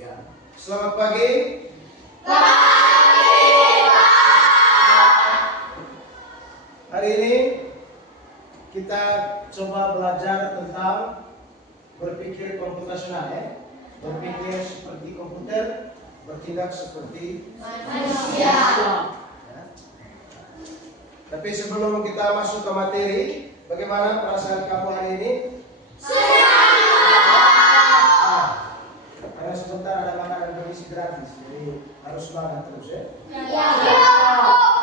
Ya. Selamat pagi. Hari ini kita coba belajar tentang berpikir komputasional, ya. Berpikir seperti komputer, bertindak seperti manusia. Ya. Tapi sebelum kita masuk ke materi, bagaimana perasaan kamu hari ini? Karena sebentar ada makanan bergizi gratis, jadi harus semangat terus, ya.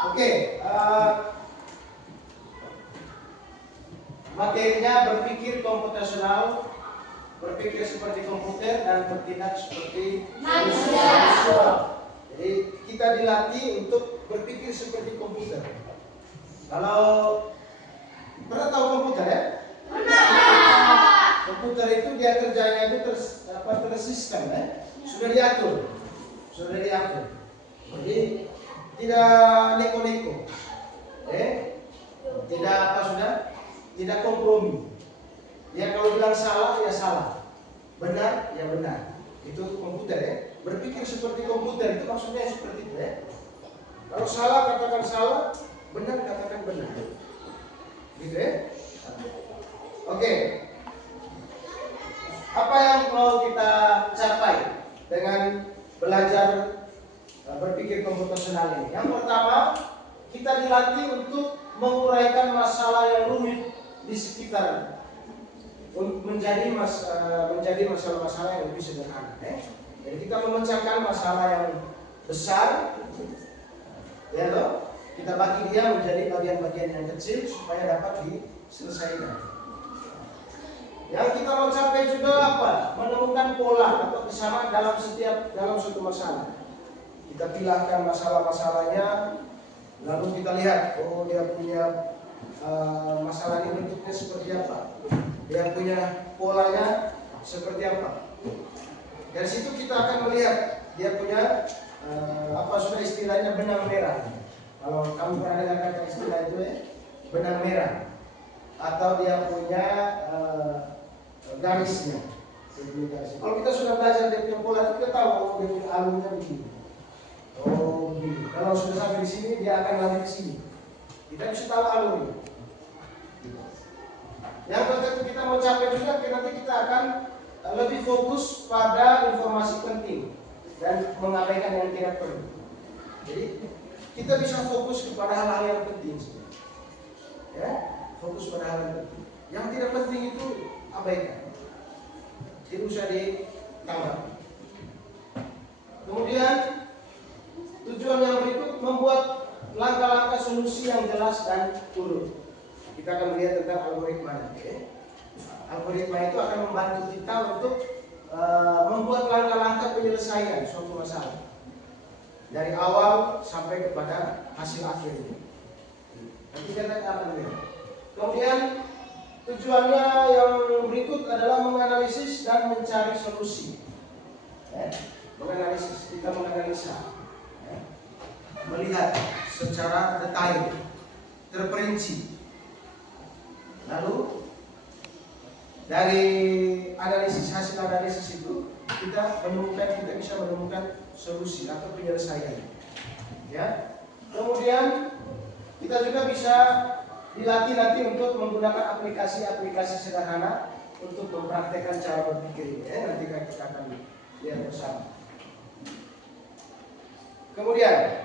Oke, materinya berpikir komputasional, berpikir seperti komputer dan bertindak seperti manusia. Jadi kita dilatih untuk berpikir seperti komputer. Kalau pernah tahu komputer, ya? Komputer itu dia kerjanya itu tersistem, ya? Sudah diatur. Jadi tidak neko-neko, tidak kompromi. Ya kalau bilang salah ya salah, benar ya benar. Itu komputer, ya. Berpikir seperti komputer itu maksudnya seperti itu, ya. Kalau salah katakan salah, benar katakan benar. Gitu, ya. Oke. Apa yang mau kita capai dengan belajar berpikir komputasional ini? Yang pertama, kita dilatih untuk menguraikan masalah yang rumit di sekitar, menjadi masalah-masalah yang lebih sederhana. Jadi kita memecahkan masalah yang besar, ya toh? Kita bagi dia menjadi bagian-bagian yang kecil supaya dapat diselesaikan. Yang kita mau capai juga apa? Menemukan pola atau kesamaan dalam suatu masalah. Kita pilahkan masalah-masalahnya, lalu kita lihat, oh dia punya masalah ini bentuknya seperti apa, dia punya polanya seperti apa. Dari situ kita akan melihat dia punya sudah istilahnya benang merah. Kalau kamu pernah dengar kata istilah itu, ya, benang merah, atau dia punya garisnya. Kalau kita sudah belajar dia punya pola, kita tahu dia punya alurnya begini. Oh begini. Kalau sudah sampai di sini dia akan lari ke sini. Kita bisa tahu alurnya. Yang kedua kita mau capai juga, nanti kita akan lebih fokus pada informasi penting dan mengabaikan yang tidak perlu. Jadi kita bisa fokus kepada hal-hal yang penting, ya, fokus pada hal yang penting. Yang tidak penting itu abaikan, tidak usah ditambah. Kemudian tujuan yang berikut membuat langkah-langkah solusi yang jelas dan urut. Kita akan melihat tentang algoritma. Algoritma itu akan membantu kita untuk membuat langkah-langkah penyelesaian suatu masalah dari awal sampai kepada hasil akhirnya. Nanti kita akan lihat. Kemudian tujuannya yang berikut adalah menganalisis dan mencari solusi. Menganalisis, kita menganalisa, melihat secara detail, terperinci. Lalu dari hasil analisis itu kita bisa menemukan solusi atau penyelesaian. Ya. Kemudian kita juga bisa dilatih nanti untuk menggunakan aplikasi-aplikasi sederhana untuk mempraktekkan cara berpikir ini. Nanti kita akan lihat bersama. Kemudian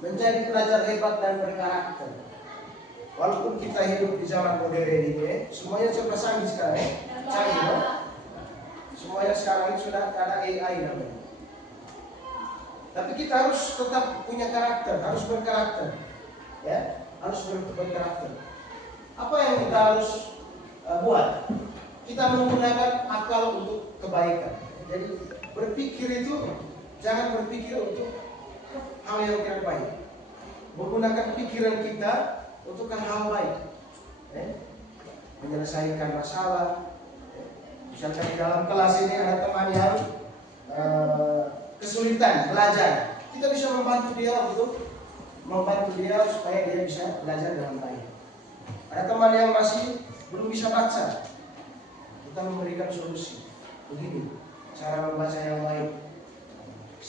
menjadi pelajar hebat dan berkarakter. Walaupun kita hidup di zaman modern ini, semuanya serba canggih sekarang, canggih, no? Semuanya sekarang ini sudah ada AI namanya. Tapi kita harus tetap punya karakter, harus berkarakter, ya, harus berkarakter. Apa yang kita harus buat? Kita menggunakan akal untuk kebaikan. Jadi berpikir itu jangan berpikir untuk hal yang tidak baik. Menggunakan pikiran kita untuk hal baik, menyelesaikan masalah. Misalkan di dalam kelas ini ada teman yang kesulitan belajar, kita bisa membantu dia supaya dia bisa belajar dengan baik. Ada teman yang masih belum bisa baca, kita memberikan solusi. Begini cara membaca yang baik,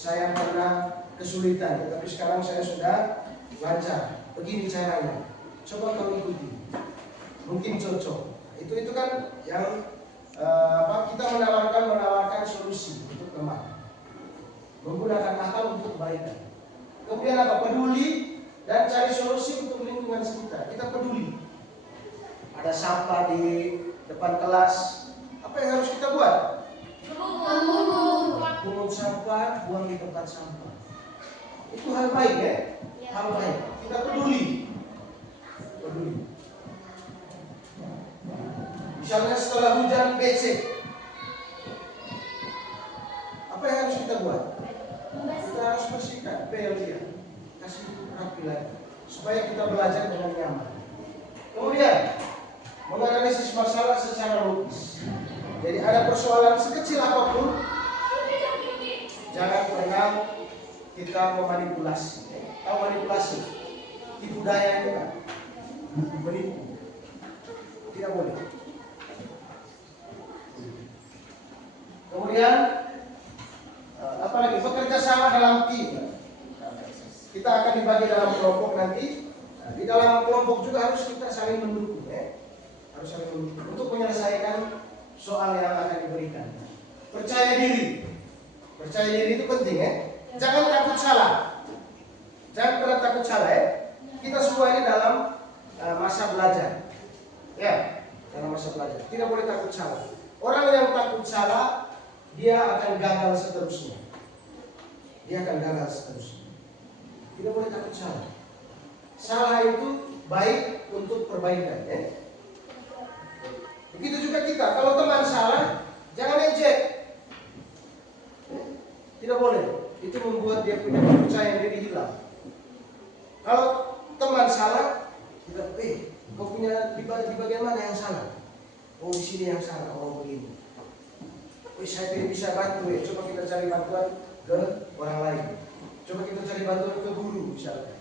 saya pernah kesulitan, tetapi sekarang saya sudah lancar. Begini caranya, coba kau ikuti, mungkin cocok. Itu kan yang kita menawarkan solusi untuk teman, menggunakan akal untuk kebaikan. Kemudian apa? Peduli dan cari solusi untuk lingkungan sekitar. Kita peduli. Ada sampah di depan kelas, apa yang harus kita buat? Pungut sampah, buang di tempat sampah. Itu hal baik ya? Hal baik. Kita peduli. Misalnya setelah hujan becek, apa yang harus kita buat? Kita harus bersihkan pel dia, kasih rapi lagi, supaya kita belajar dengan nyaman. Kemudian menganalisis masalah secara logis. Jadi ada persoalan sekecil apapun, jangan pernah kita memanipulasi. Tahu manipulasi? Tipu daya itu kan? Menipu. Tidak boleh. Kemudian apa lagi? Bekerja sama dalam tim. Kita akan dibagi dalam kelompok nanti. Di dalam kelompok juga harus kita saling mendukung, ya. Harus saling mendukung untuk menyelesaikan soal yang akan diberikan. Percaya diri. Percaya diri itu penting, ya. Jangan takut salah. Jangan pernah takut salah, ya. Kita semua ini dalam masa belajar. Ya, dalam masa belajar. Tidak boleh takut salah. Orang yang takut salah, dia akan gagal seterusnya. Tidak boleh takut salah. Salah itu baik untuk perbaikan, ya. Begitu juga kita. Kalau teman salah, jangan ejek. Tidak boleh. Itu membuat dia punya kepercayaan diri hilang. Kalau teman salah, kita kau punya di bagian mana yang salah? Oh, di sini yang salah. Oh, begini. Saya tidak bisa bantu, ya. Coba kita cari bantuan ke orang lain. Coba kita cari bantuan ke guru misalnya.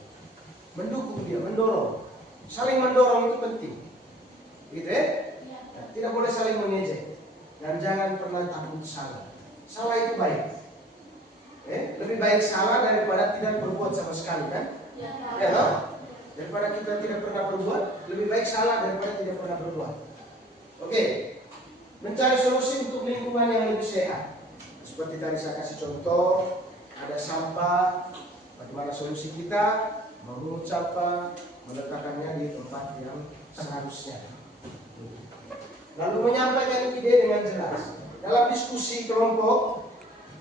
Mendukung dia, mendorong. Saling mendorong itu penting. Gitu ya? Nah, tidak boleh saling mengejek. Dan jangan pernah takut salah. Salah itu baik. Lebih baik salah daripada tidak berbuat sama sekali, kan? Ya, no? Daripada kita tidak pernah berbuat, lebih baik salah daripada tidak pernah berbuat. Oke. Mencari solusi untuk lingkungan yang lebih sehat. Seperti tadi saya kasih contoh, ada sampah, bagaimana solusi kita? Mengungut sampah, meletakkannya di tempat yang seharusnya. Lalu menyampaikan ide dengan jelas. Dalam diskusi kelompok,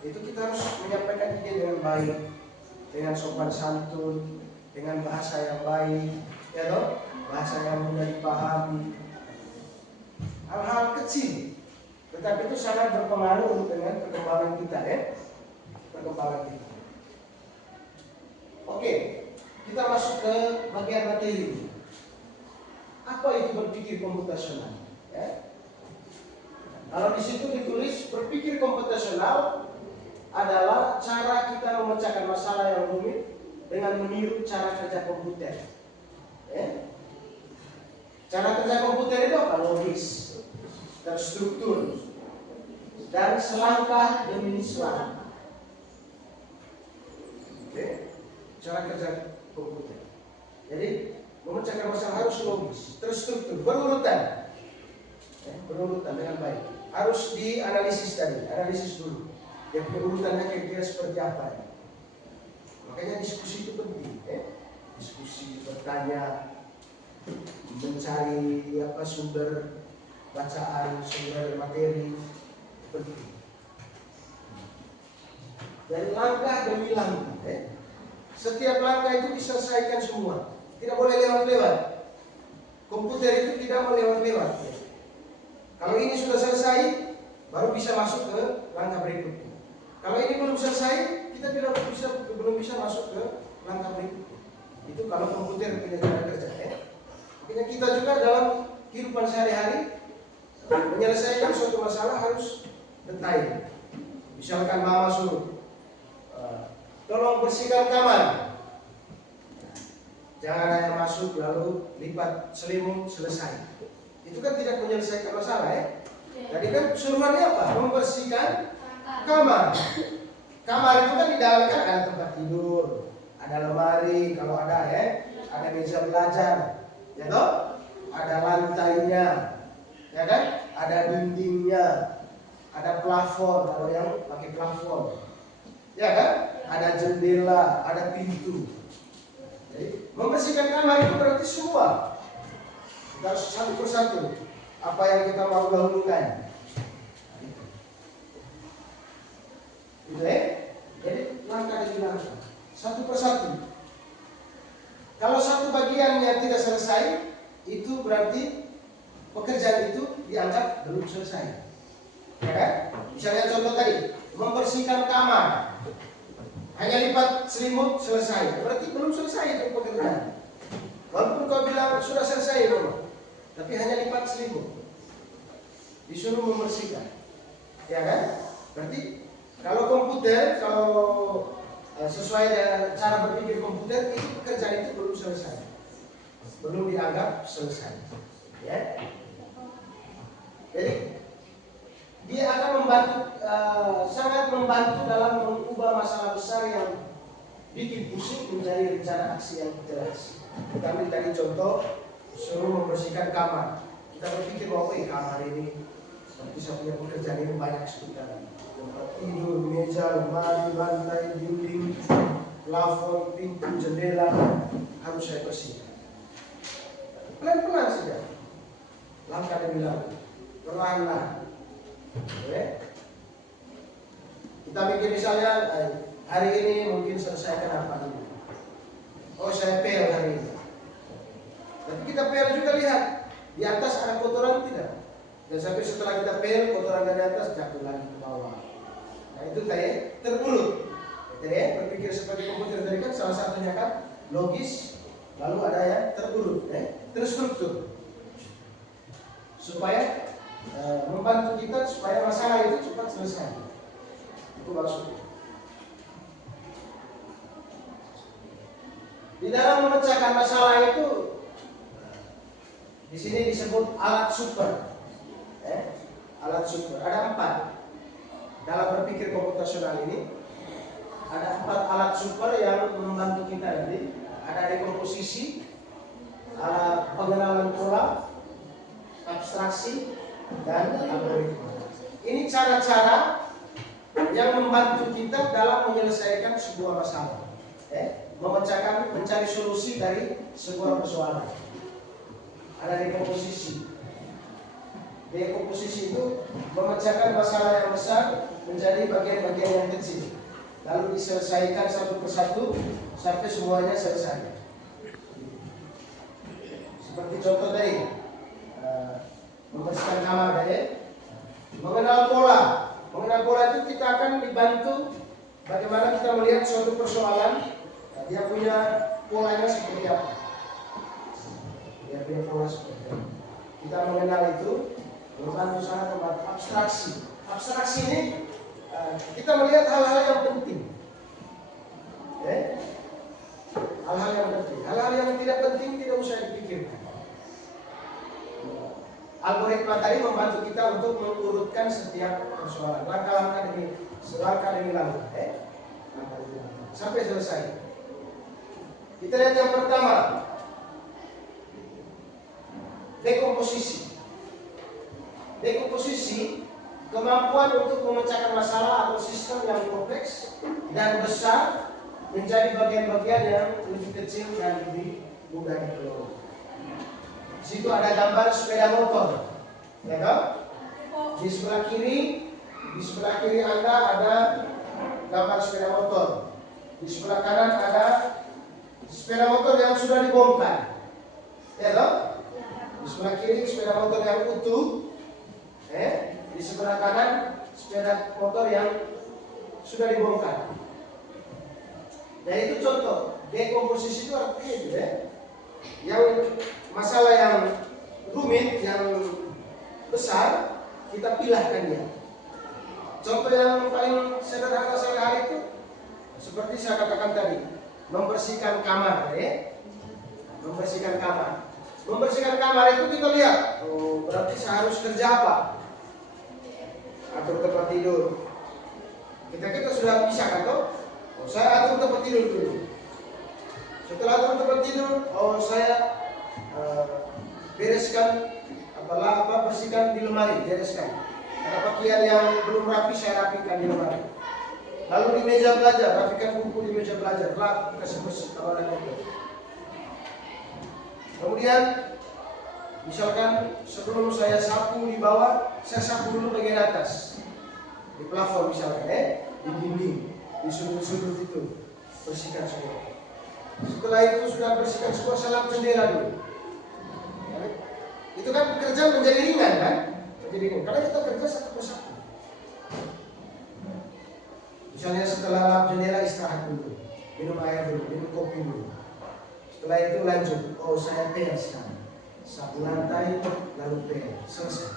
itu kita harus menyampaikan ide dengan baik, dengan sopan santun, dengan bahasa yang baik, ya toh? Bahasa yang mudah dipahami. Hal-hal kecil, tetapi itu sangat berpengaruh dengan perkembangan kita, ya. Perkembangan kita. Oke, kita masuk ke bagian materi. Apa itu berpikir komputasional? Ya. Kalau di situ ditulis berpikir komputasional adalah cara kita memecahkan masalah yang rumit dengan meniru cara kerja komputer. Ya. Cara kerja komputer itu apa? Logis, terstruktur, dan selangkah demi selangkah. Oke, cara kerja komputer. Jadi memecahkan masalah harus logis, terstruktur, berurutan, berurutan dengan baik. Harus dianalisis tadi, analisis dulu. Yang berurutannya kira-kira seperti apa? Makanya diskusi itu penting, diskusi, bertanya, mencari sumber bacaan, sumber materi penting. Dan langkah demi langkah, setiap langkah itu diselesaikan semua. Tidak boleh lewat-lewat. Komputer itu tidak mau lewat-lewat. Kalau ini sudah selesai, baru bisa masuk ke langkah berikutnya. Kalau ini belum selesai, kita belum bisa masuk ke langkah berikutnya. Itu kalau komputer punya cara kerja. Makanya kita juga dalam kehidupan sehari-hari menyelesaikan suatu masalah harus detail. Misalkan mama suruh, tolong bersihkan kamar. Jangan hanya masuk lalu lipat selimut selesai. Itu kan tidak menyelesaikan masalah, ya. Jadi kan suruhannya apa? Membersihkan kamar. Kamar itu kan di dalam kan ada tempat tidur, ada lemari kalau ada ya, ada meja belajar, ya toh, ada lantainya, ya kan, ada dindingnya, ada plafon kalau yang pakai plafon, ya kan, ada jendela, ada pintu. Jadi, membersihkan kamar itu berarti semua. Kita harus satu persatu apa yang kita mau dahulukan. Gitu ya. Jadi langkah demi langkah, satu persatu. Kalau satu bagiannya tidak selesai, itu berarti pekerjaan itu dianggap belum selesai. Ya kan? Misalnya contoh tadi, membersihkan kamar, hanya lipat selimut selesai, berarti belum selesai itu pekerjaan. Walaupun kau bilang sudah selesai belum, tapi hanya lipat selimut, disuruh membersihkan, ya kan? Berarti kalau komputer, kalau sesuai dengan cara berpikir komputer, itu pekerjaan itu belum selesai, belum dianggap selesai, ya. Jadi dia akan membantu, sangat membantu dalam mengubah masalah besar yang bikin pusing menjadi rencana aksi yang jelas. Kita ambil tadi contoh, suruh membersihkan kamar. Kita berpikir bahwa kamar ini seperti saya punya pekerjaan ini banyak sekali. Tempat tidur, meja, lemari, lantai, dinding, plafon, pintu, jendela harus saya bersihkan. Pelan-pelan saja, langkah demi langkah, perlahan-lahan. Kita mikir misalnya hari ini mungkin selesaikan apa dulu. Oh saya pel hari ini. Tapi kita pel juga lihat di atas ada kotoran tidak. Dan sampai setelah kita pel kotoran dari atas jatuh lagi ke bawah. Nah itu kayak terurut. Jadi ya, berpikir seperti komputer tadi kan salah satunya kan logis, lalu ada yang terurut, terstruktur, supaya membantu kita supaya masalah itu cepat selesai. Itu maksudnya. Di dalam memecahkan masalah itu, di sini disebut alat super. Alat super. Ada 4 dalam berpikir komputasional ini. Ada 4 alat super yang membantu kita nanti. Ada dekomposisi, ada pengenalan pola, abstraksi, dan algoritma. Ini cara-cara yang membantu kita dalam menyelesaikan sebuah masalah, memecahkan, mencari solusi dari sebuah persoalan. Ada dekomposisi. Dekomposisi itu memecahkan masalah yang besar menjadi bagian-bagian yang kecil, lalu diselesaikan satu persatu sampai semuanya selesai. Seperti contoh tadi, membersihkan kamar tadi. Mengenal pola. Mengenal pola itu kita akan dibantu bagaimana kita melihat suatu persoalan, dia punya polanya seperti apa. Dia punya pola seperti apa. Kita mengenal itu, membantu sangat membantu. Abstraksi. Abstraksi ini kita melihat hal-hal yang penting. Hal-hal yang penting. Hal-hal yang tidak penting tidak usah dipikirkan. Algoritma tadi membantu kita untuk mengurutkan setiap persoalan, langkah-langkah demi langkah, sampai selesai. Kita lihat yang pertama, dekomposisi. Dekomposisi kemampuan untuk memecahkan masalah atau sistem yang kompleks dan besar menjadi bagian-bagian yang lebih kecil dan lebih mudah dikelola. Di situ ada gambar sepeda motor, ya kan? Di sebelah kiri Anda ada gambar sepeda motor. Di sebelah kanan ada sepeda motor yang sudah dibongkar, ya kan? Di sebelah kiri sepeda motor yang utuh, di sebelah kanan sepeda motor yang sudah dibongkar. Dan itu contoh dekomposisi itu artinya itu yang masalah yang rumit, yang besar, kita pilahkan dia. Contoh yang paling sederhana sekali itu seperti saya katakan tadi, membersihkan kamar, membersihkan kamar. Membersihkan kamar itu kita lihat, berarti saya harus kerja apa? Atur tempat tidur, Kita sudah bisa kan toh? Oh, saya atur tempat tidur dulu. Setelah atur tempat tidur, saya bereskan bersihkan di lemari, bereskan. Ada pakaian yang belum rapi saya rapikan di lemari. Lalu di meja belajar, rapikan buku di meja belajar, lap, kasih bersih kalau ada itu. Kemudian misalkan sebelum saya sapu di bawah, saya sapu dulu bagian atas. Di plafon misalkan, di dinding, di sudut-sudut itu, bersihkan semua. Setelah itu sudah bersihkan semua, saya lap jendela dulu. Itu kan pekerjaan menjadi ringan kan? Menjadi ringan, karena kita kerja satu persatu. Misalnya setelah lap jendela istirahat dulu, minum air dulu, minum kopi dulu. Setelah itu lanjut, saya pel sekarang. Sapu lantai, lalu pel, selesai.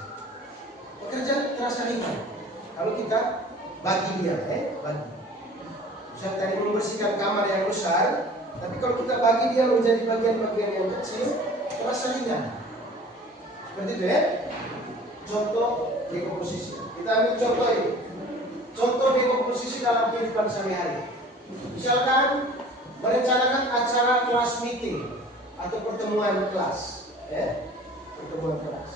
Pekerjaan terasa ringan. Kalau kita bagi dia, bagi. Misalnya tadi membersihkan kamar yang besar, tapi kalau kita bagi dia menjadi bagian-bagian yang kecil, terasa ringan. Seperti itu ya. Contoh dekomposisi. Kita ambil contoh ini. Contoh dekomposisi dalam kehidupan sehari-hari. Misalkan merencanakan acara kelas meeting atau pertemuan kelas, pertemuan kelas.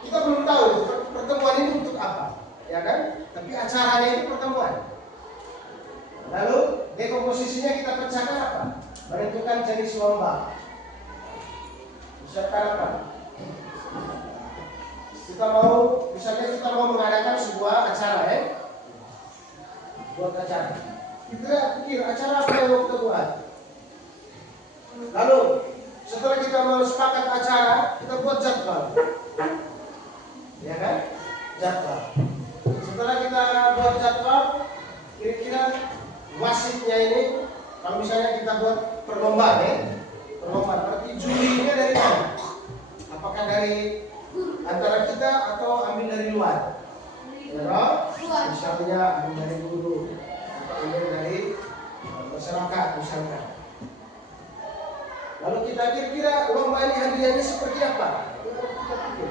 Kita belum tahu pertemuan ini untuk apa, ya kan? Tapi acaranya itu pertemuan. Lalu dekomposisinya kita pecahkan apa? Menentukan jenis lomba. Misalkan apa? Misalnya kita mau mengadakan sebuah acara, buat acara. Kita pikir acara apa yang mau kita buat. Lalu setelah kita mau sepakat acara, kita buat jadwal. Ya kan? Jadwal. Setelah kita buat jadwal, kira-kira wasitnya ini, kalau misalnya kita buat perlombaan, perlombaan berarti jurinya dari mana? Apakah dari antara kita atau ambil dari luar? Ya, misalnya ambil dari guru, atau ambil dari masyarakat misalkan. Lalu kita kira-kira lomba ini hadiahnya seperti apa? Kita pikir.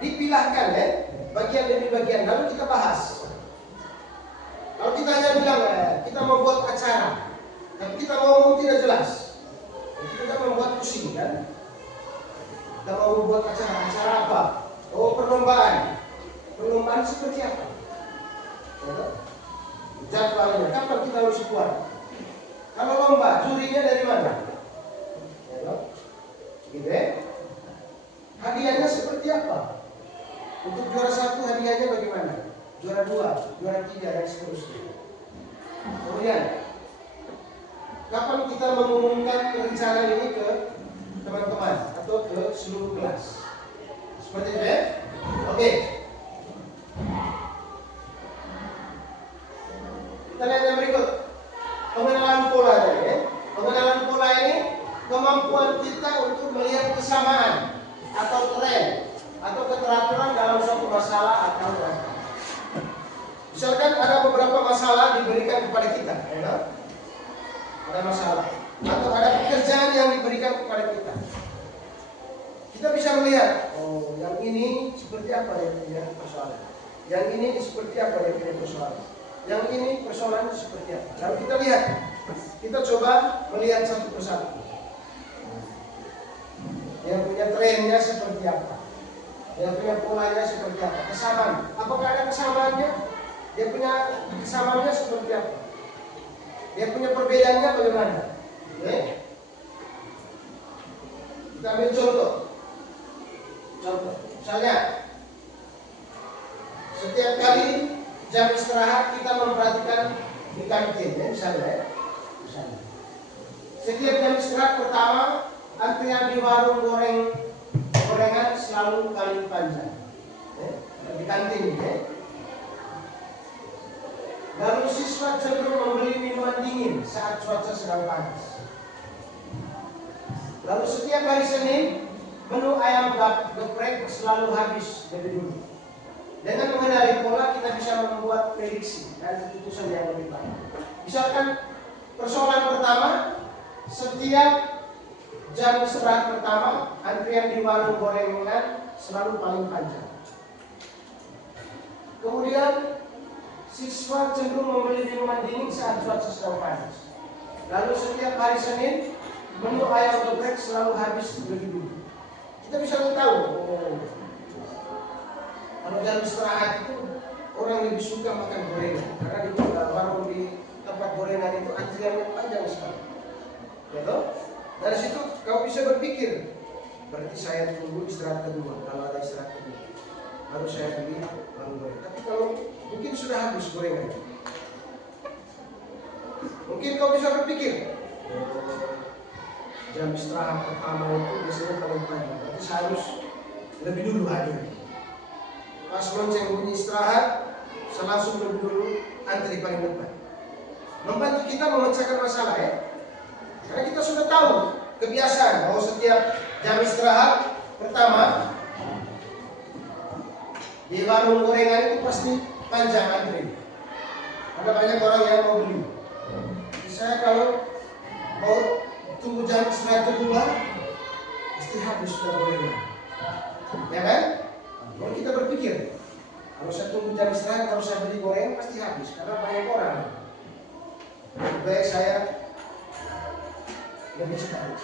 Dipilahkan bagian demi bagian, lalu kita bahas. Kalau kita hanya bilang kita mau buat acara, tapi kita ngomong tidak jelas, kita membuat pusing kan? Kita mau buat acara apa? Perlombaan. Perlombaan seperti apa? Jadwalnya, kapan kita harus buat? Kalau lomba, jurinya dari mana? Gitu ya? Hadiahnya seperti apa? Untuk juara 1 hadiahnya bagaimana? Juara 2, juara 3 dan seterusnya. Kemudian, kapan kita mengumumkan rencana ini ke teman-teman atau ke seluruh kelas? Seperti itu ya? Oke. Kita lihat yang berikut. Pengenalan pola tadi ya. Pengenalan pola ini kemampuan kita untuk melihat kesamaan atau tren atau keteraturan dalam suatu masalah atau masalah. Misalkan ada beberapa masalah diberikan kepada kita, ya? Ada masalah atau ada pekerjaan yang diberikan kepada kita. Kita bisa melihat, yang ini seperti apa yang persoalan, yang ini seperti apa yang punya persoalan, yang ini persoalannya seperti apa. Lalu kita lihat, kita coba melihat satu persatu. Yang punya trennya seperti apa, yang punya polanya seperti apa, kesamaan. Apakah ada kesamaannya? Dia punya kesamaannya seperti apa? Dia punya perbedaannya bagaimana? Kita ambil contoh. Misalnya, setiap kali jam istirahat kita memperhatikan di kantin, misalnya. Setiap jam istirahat pertama, antrian di warung gorengan selalu paling panjang. Di kantin, Lalu siswa cenderung membeli minuman dingin saat cuaca sedang panas. Lalu setiap hari Senin, menu ayam geprek selalu habis lebih dulu. Dengan mengenali pola, kita bisa membuat prediksi dan keputusan yang lebih baik. Misalkan persoalan pertama, setiap jam istirahat pertama, antrian di warung gorengan selalu paling panjang. Kemudian siswa cenderung membeli minuman dingin saat cuaca sedang panas. Lalu setiap hari Senin menu ayam geprek selalu habis lebih dulu. Kita bisa tahu, kalau dalam istirahat itu orang lebih suka makan gorengan, karena di warung di tempat gorengan itu antriannya panjang sekali. Ya toh? Dari situ kau bisa berpikir, berarti saya tunggu istirahat kedua. Kalau ada istirahat kedua, baru saya beli warung gorengan. Tapi kalau mungkin sudah habis gorengan, mungkin kau bisa berpikir, jam istirahat pertama itu biasanya paling panjang, berarti saya harus lebih dulu hadir. Pas lonceng bunyi istirahat, saya langsung lebih dulu antri paling depan. Membantu kita memecahkan masalah ya. Karena kita sudah tahu kebiasaan bahwa setiap jam istirahat pertama di warung gorengan itu pasti panjang antri. Ada banyak orang yang mau beli. Jadi saya kalau mau tunggu jam istirahat kedua, pasti habis sudah gorengan. Ya kan? Kalau kita berpikir, kalau saya tunggu jam istirahat, kalau saya beli gorengan pasti habis karena banyak orang. Baik saya lebih cepat.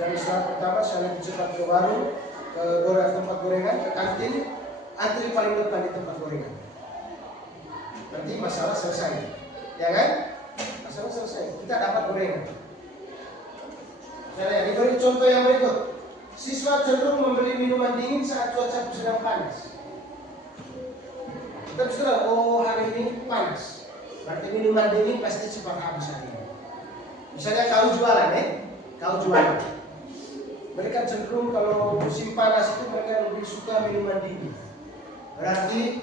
Jam istirahat pertama saya lebih cepat ke warung, ke tempat gorengan, ke kantin, antri paling depan di tempat gorengan. Nanti masalah selesai, ya kan? Masalah selesai, kita dapat gorengan. Saya diberi contoh yang berikut. Siswa cenderung membeli minuman dingin saat cuaca sedang panas. Kita bisa, oh hari ini panas, berarti minuman dingin pasti cepat habis hari ini. Misalnya kau jualan kau jualan. Mereka cenderung kalau musim panas itu mereka lebih suka minuman dingin. Berarti,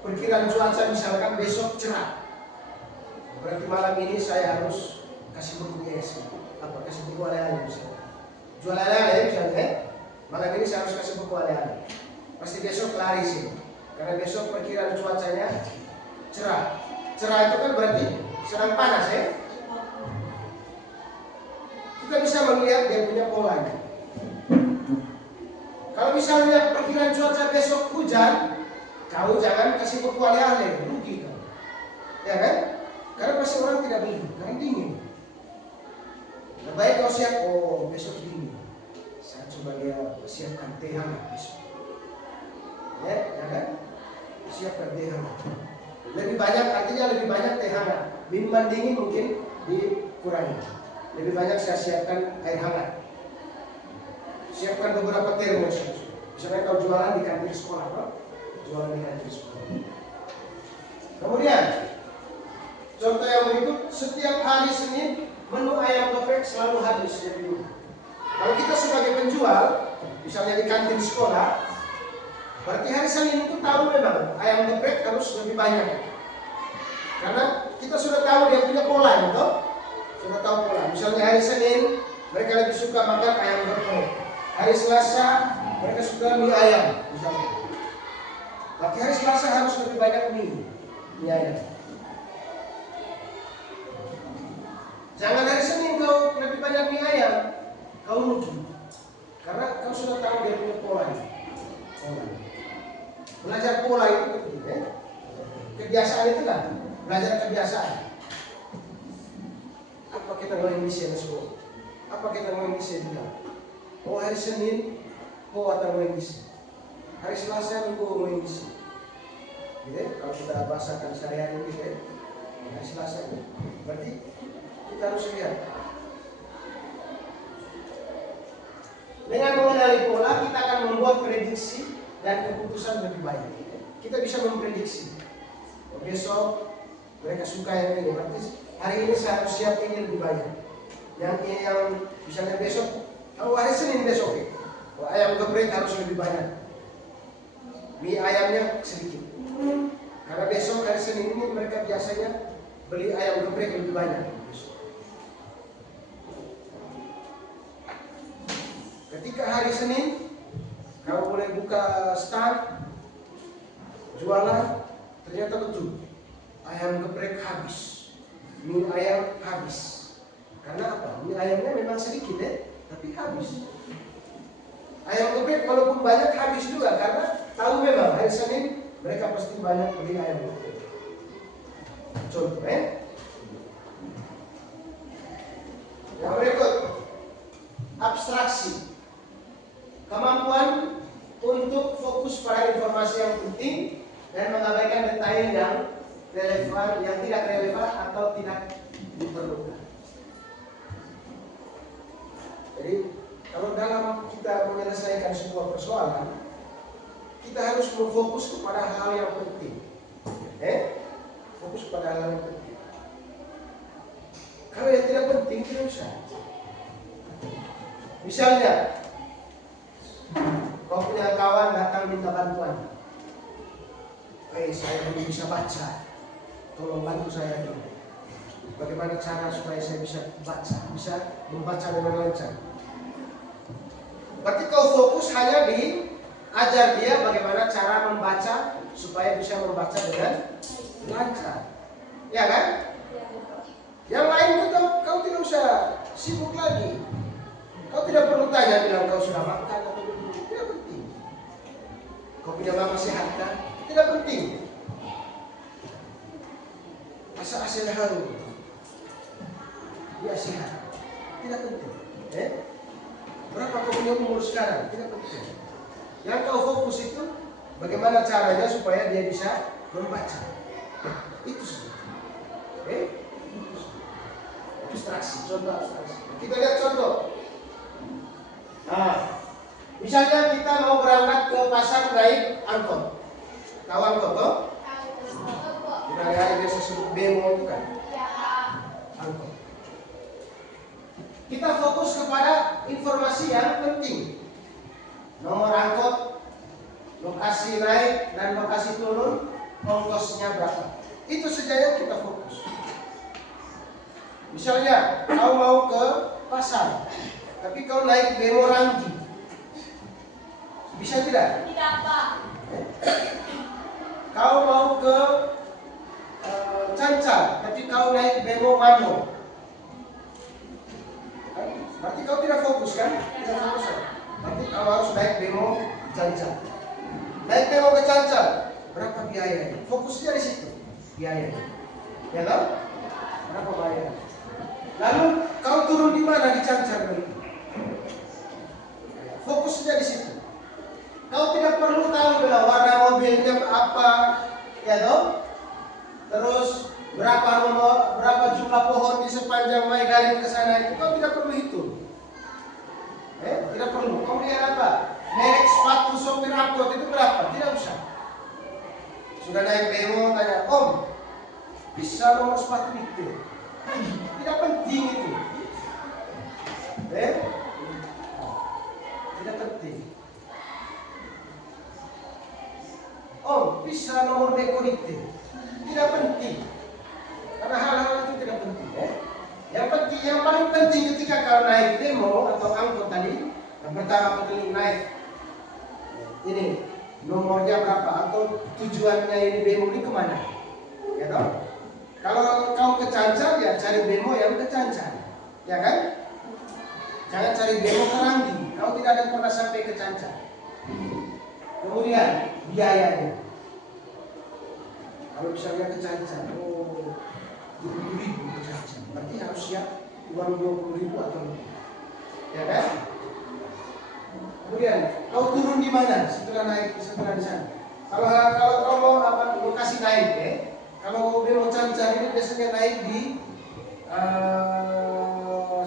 perkiraan cuaca misalkan besok cerah. Berarti malam ini saya harus kasih beku es, kasih beku ale-ale misalnya. Jual ale-ale misalnya, malam ini saya harus kasih beku ale-ale. Pasti besok lari sih, karena besok perkiraan cuacanya cerah. Cerah itu kan berarti sedang panas ya. Kita bisa melihat dia punya polanya. Kalau misalnya perkiraan cuaca besok hujan, kau jangan kasih beku ale-ale, rugi kau. Ya kan? Karena pasti orang tidak beli, karena dingin. Nah, baik kau siap, besok dingin. Saya coba dia siapkan teh hangat besok. Ya kan? Siapkan teh hangat. Lebih banyak, artinya lebih banyak teh hangat. Minuman dingin mungkin dikurangi. Lebih banyak saya siapkan air hangat. Siapkan beberapa termos. Misalnya kau jualan di kantin sekolah, jualan di kantin sekolah. Kemudian, contoh yang berikut, setiap hari Senin menu ayam geprek selalu habis dari dulu. Kalau kita sebagai penjual, misalnya di kantin sekolah, berarti hari Senin itu tahu memang ayam geprek harus lebih banyak. Karena kita sudah tahu dia punya pola, gitu. Sudah tahu pola. Misalnya hari Senin mereka lebih suka makan ayam geprek. Hari Selasa mereka suka mie ayam, misalnya. Tapi hari Selasa harus lebih banyak mie ayam. Jangan hari Senin kau lebih banyak mie ayam, kau rugi. Karena kau sudah tahu dia punya pola. Belajar pola itu penting, ya. Kebiasaan itu kan, belajar kebiasaan. Apa kita mau Indonesia sekolah? Apa kita mau Indonesia juga? Hari Senin, atau mau Indonesia. Hari Selasa minggu mau Indonesia. Gitu ya? Kalau kita bahasakan sehari-hari gitu ya. Hari Selasa itu. Berarti kita harus lihat. Dengan mengenali pola, kita akan membuat prediksi dan keputusan lebih baik. Kita bisa memprediksi. Besok mereka suka yang ini, berarti hari ini saya harus siap ini lebih banyak. Yang ini yang misalnya besok, hari Senin besok, ayam geprek harus lebih banyak. Mie ayamnya sedikit. Karena besok hari Senin ini mereka biasanya beli ayam geprek lebih banyak. Ketika hari Senin, kau mulai buka stand, jualan, ternyata betul ayam geprek habis, mie ayam habis. Karena apa? Mie ayamnya memang sedikit ya, tapi habis. Ayam geprek walaupun banyak habis juga karena tahu memang hari Senin mereka pasti banyak beli ayam potong. Contoh, Yang berikut, abstraksi. Kemampuan untuk fokus pada informasi yang penting dan mengabaikan detail yang relevan, yang tidak relevan atau tidak diperlukan. Jadi, kalau dalam kita menyelesaikan sebuah persoalan, kita harus berfokus kepada hal yang penting. Fokus pada hal yang penting. Kalau yang tidak penting, tidak usah. Misalnya, kau punya kawan datang minta bantuan. Saya belum bisa baca, tolong bantu saya dulu. Bagaimana cara supaya saya bisa baca, bisa membaca dengan lancar? Berarti kau fokus hanya di ajar dia bagaimana cara membaca supaya bisa membaca dengan lancar, ya kan? Yang lain kau tidak usah sibuk lagi. Kau tidak perlu tanya bilang kau sudah makan atau belum. Tidak penting. Kau punya mama sehat kan? Tidak penting. Asal harum. Dia sehat. Tidak penting. Berapa kau punya umur sekarang? Tidak penting. Yang kau fokus itu bagaimana caranya supaya dia bisa membaca. Itu saja. Abstraksi. Contoh abstraksi. Kita lihat contoh. Nah, misalnya kita mau berangkat ke pasar naik angkot. Tahu angkot toh? Kita lihat biasa sebut bemo itu kan? Angkot. Kita fokus kepada informasi yang penting. Nomor angkot, lokasi naik dan lokasi turun, ongkosnya berapa. Itu saja yang kita fokus. Misalnya, kau mau ke pasar, tapi kau naik bemo Ranggi. Bisa tidak? Tidak, Pak. Kau mau ke Cancar, tapi kau naik bemo Mano. Berarti kau tidak fokus kan? Tidak fokus kan? Berarti kau harus naik bemo Cancar. Naik bemo ke Cancar, berapa biayanya? Fokusnya di situ, biayanya. Ya kan? Berapa biayanya? Lalu kau turun di mana di Cancar dulu? Fokusnya di situ. Kau tidak perlu tahu warna mobilnya apa, ya toh? Terus berapa nomor, berapa jumlah pohon di sepanjang Maigarin ke sana itu kau tidak perlu hitung. Tidak perlu. Kau lihat apa? Merek sepatu sopir angkot itu berapa? Tidak usah. Sudah naik bemo tanya, Om, bisa nomor sepatu itu? Tidak penting itu. Tidak penting. Oh, bisa nomor dekor itu. Tidak penting. Karena hal-hal itu tidak penting. Yang penting, yang paling penting ketika kau naik demo atau angkot tadi, yang pertama kali naik ini nomornya berapa atau tujuannya ini bemo ini kemana? Ya toh? Kalau kau ke Cancar ya cari bemo yang ke Cancar, ya kan? Jangan cari bemo ke Ranggi. Kau tidak akan pernah sampai ke Cancar. Kemudian biayanya. Kalau misalnya ke Cancar, 20.000 ke Cancar, berarti harus siap uang 20.000 atau lebih, ya kan? Kemudian kau turun di mana setelah di sana? Kalau kau mau lokasi naik, kalau bemo Cancar ini biasanya naik di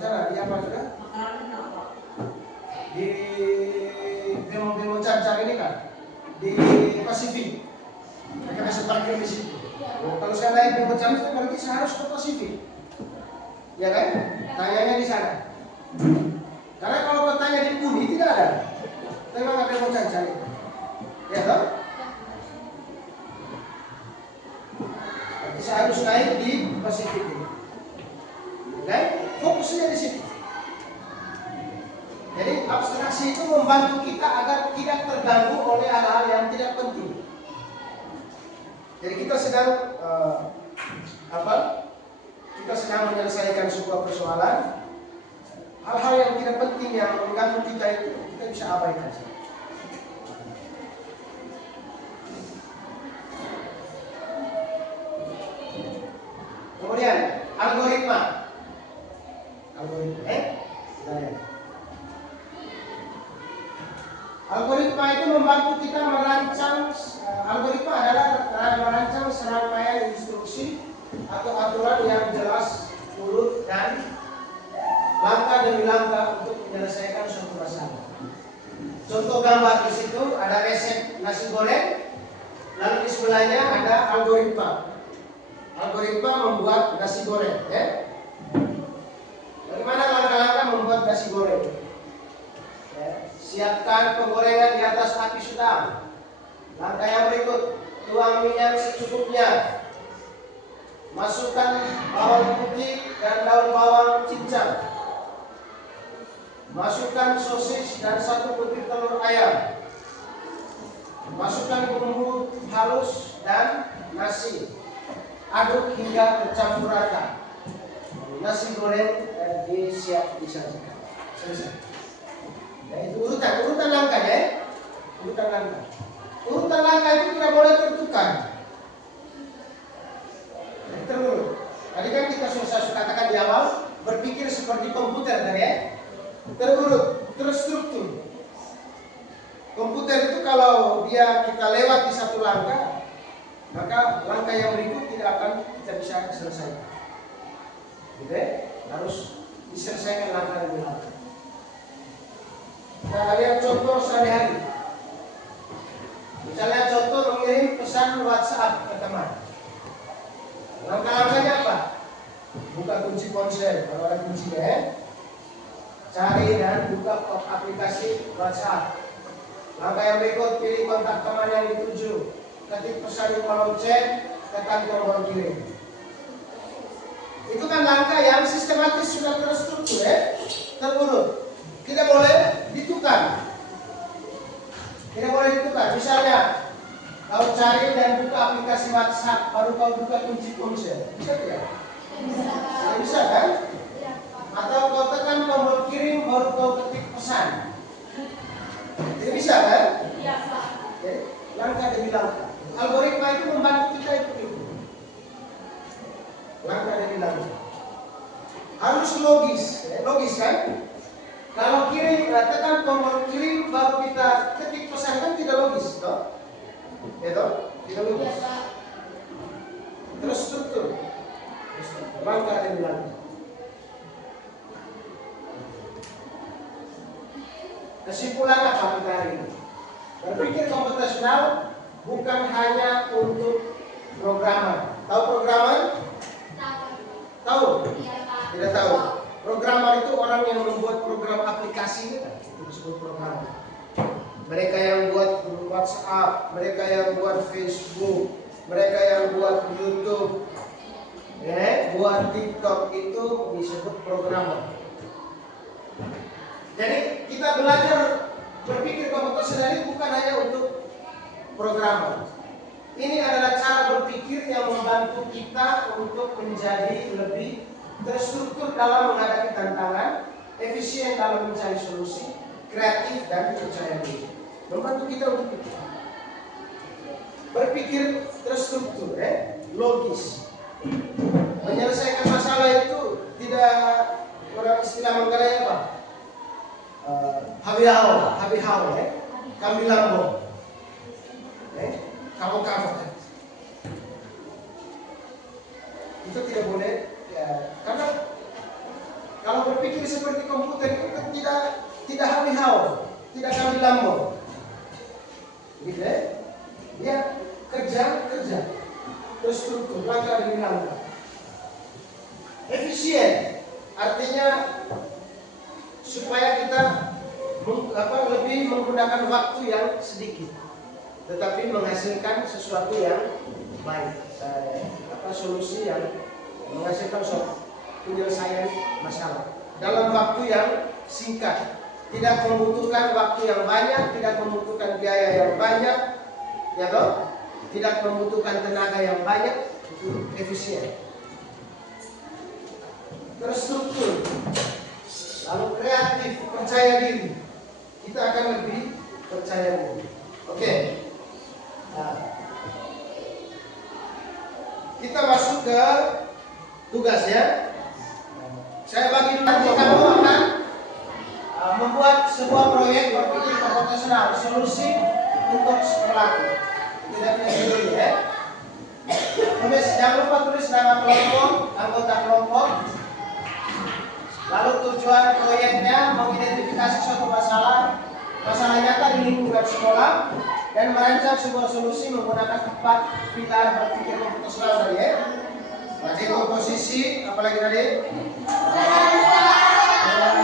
sana, di apa sudah? Di bemo Cancar ini kan, di Pasifik. Mereka bisa parkir di situ. Kalau saya naik bemo Cancar berarti saya harus ke Pasifik, ya kan? Tanyanya di sana. Karena kalau kau tanya di Puni tidak ada. Memang ada bemo Cancar itu, ya toh? Saya harus naik di Pasifik ini. Dan fokusnya di situ. Jadi abstraksi itu membantu kita agar tidak terganggu oleh hal-hal yang tidak penting. Jadi kita sedang Kita sedang menyelesaikan sebuah persoalan. Hal-hal yang tidak penting yang mengganggu kita itu kita bisa abaikan. Kemudian algoritma. Algoritma itu membantu kita merancang. Algoritma adalah merancang serangkaian instruksi atau aturan yang jelas, urut dan langkah demi langkah untuk menyelesaikan suatu masalah. Contoh gambar di situ ada resep nasi goreng, lalu di sebelahnya ada algoritma. Algoritma membuat nasi goreng, ya. Bagaimana langkah-langkah membuat nasi goreng? Ya. Siapkan penggorengan di atas api sedang. Langkah yang berikut, tuang minyak secukupnya. Masukkan bawang putih dan daun bawang cincang. Masukkan sosis dan 1 butir telur ayam. Masukkan bumbu halus dan nasi. Aduk hingga tercampur rata. Nasi goreng siap disajikan. Selesai. Nah, itu urutan langkah, ya. Urutan langkah. Urutan langkah itu tidak boleh tertukar. Terurut. Tadi kan kita sudah katakan di awal, berpikir seperti komputer, kan, ya. Terurut, terstruktur. Komputer itu kalau kita lewat di satu langkah, maka langkah yang berikut tidak akan kita bisa selesaikan. Gitu, ya? Harus diselesaikan langkah demi langkah. Kita lihat contoh sehari-hari. Misalnya contoh mengirim pesan WhatsApp ke teman. Langkah-langkahnya apa? Buka kunci ponsel, kalau ada kuncinya, ya. Cari dan buka aplikasi WhatsApp. Langkah yang berikut, pilih kontak teman yang dituju. Ketik pesan di kolom chat, tekan tombol kirim. Itu kan langkah yang sistematis, sudah terstruktur, ya. Terurut. Tidak boleh ditukar. Tidak boleh ditukar. Misalnya, kau cari dan buka aplikasi WhatsApp, baru kau buka kunci ponsel. Bisa tidak? Tidak bisa, kan? Atau kau tekan tombol kirim, baru kau ketik pesan. Tidak bisa, kan? Iya, Pak. Langkah demi langkah. Algoritma itu membantu kita itu. Langkah demi langkah. Harus logis, logis, kan? Kalau kirim, tekan tombol kirim, baru kita ketik pesan, kan tidak logis, toh? Ya, toh? Tidak logis. Terus struktur. Langkah demi langkah. Kesimpulan apa kita hari ini? Berpikir komputasional bukan hanya untuk programmer. Tahu programmer? Tahu? Tidak tahu. Programmer itu orang yang membuat program aplikasi, itu disebut programmer. Mereka yang buat WhatsApp, mereka yang buat Facebook, mereka yang buat YouTube, buat TikTok, itu disebut programmer. Jadi kita belajar berpikir komputasional ini bukan hanya untuk programmer. Ini adalah cara berpikir yang membantu kita untuk menjadi lebih terstruktur dalam menghadapi tantangan, efisien dalam mencari solusi, kreatif dan percaya diri. Membantu kita untuk itu. Berpikir terstruktur, logis. Menyelesaikan masalah itu tidak, orang istilah Manggarai apa? Habihau, kambilambo, kamu. Itu tidak boleh, ya, karena kalau berpikir seperti komputer itu tidak habihau, tidak kambilambo, gitu, ya. Dia kerja, terus struktur, langkah demi langkah. Efisien, artinya supaya kita lebih menggunakan waktu yang sedikit, tetapi menghasilkan sesuatu yang baik, solusi yang menghasilkan penyelesaian masalah dalam waktu yang singkat, tidak membutuhkan waktu yang banyak, tidak membutuhkan biaya yang banyak, ya toh, tidak membutuhkan tenaga yang banyak, itu efisien. Terstruktur, lalu kreatif, percaya diri. Kita akan lebih percaya diri. Oke. Nah, kita masuk ke tugas ya. Saya bagi dulu, nanti kamu akan membuat sebuah proyek berpikir komputasional, solusi untuk sekolah. Tidak punya dulu ya. Tulis, jangan lupa tulis nama kelompok, anggota kelompok. Lalu tujuan proyeknya mengidentifikasi suatu masalah nyata di lingkungan sekolah dan merancang sebuah solusi menggunakan 4 pilar berpikir komputasional tadi ya. Tadi komposisi, apalagi tadi?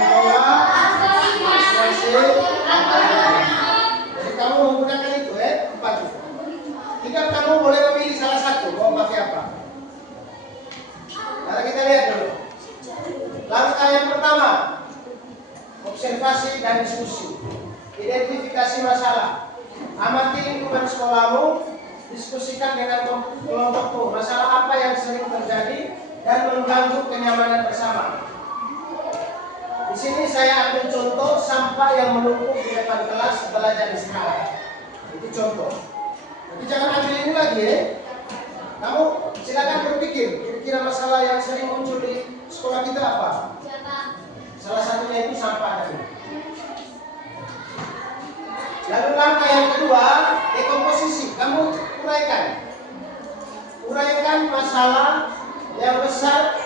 Pola, jadi kamu menggunakan itu ya, 4 itu. Jika kamu boleh memilih salah satu, mau pakai apa? Mari kita lihat dulu. Langkah yang pertama, observasi dan diskusi. Identifikasi masalah. Amati lingkungan sekolahmu, diskusikan dengan kelompokmu masalah apa yang sering terjadi dan mengganggu kenyamanan bersama. Di sini saya ambil contoh sampah yang menumpuk di depan kelas belajar istirahat. Itu contoh. Tapi jangan ambil ini lagi ya. Kamu silakan berpikir kira-kira masalah yang sering muncul di sekolah kita apa? Salah satunya itu sampah tadi. Lalu langkah yang kedua, dekomposisi. Kamu uraikan masalah yang besar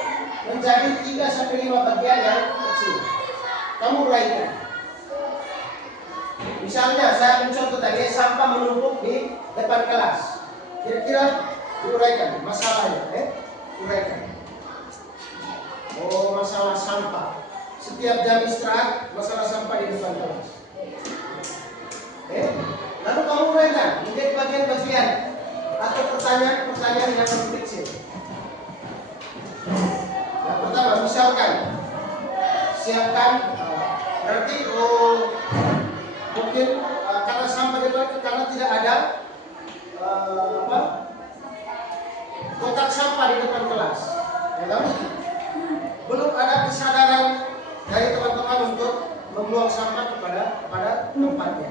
menjadi 3-5 bagian yang kecil. Kamu uraikan. Misalnya saya mencontoh tadi sampah menumpuk di depan kelas. Kira-kira diuraikan masalahnya, uraikan. Oh, masalah sampah. Setiap jam istirahat masalah sampah di depan kelas. Lalu kamu uraikan menjadi bagian-bagian atau pertanyaan-pertanyaan yang lebih kecil. Yang pertama, misalkan siapkan berarti mungkin karena sampah di depan karena tidak ada kotak sampah di depan kelas. Ya, belum ada kesadaran dari teman-teman untuk membuang sampah kepada tempatnya.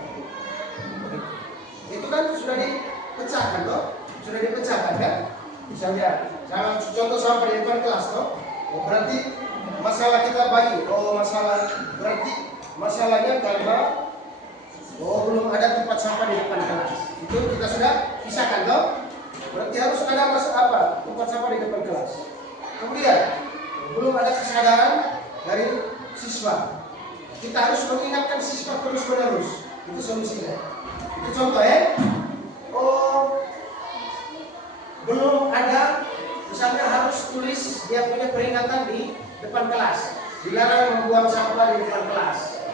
Itu kan sudah dipecahkan toh? Sudah dipecahkan kan? Misalnya, jangan contoh sampah di depan kelas toh? Berarti masalah kita bagi. Berarti masalahnya karena belum ada tempat sampah di depan kelas. Itu kita sudah pisahkan toh? Berarti harus ada tempat sampah di depan kelas. Kemudian belum ada kesadaran dari siswa. Kita harus mengingatkan siswa terus-menerus. Itu solusinya. Itu contoh ya. Belum ada, misalnya harus tulis dia punya peringatan di depan kelas. Dilarang membuang sampah di depan kelas.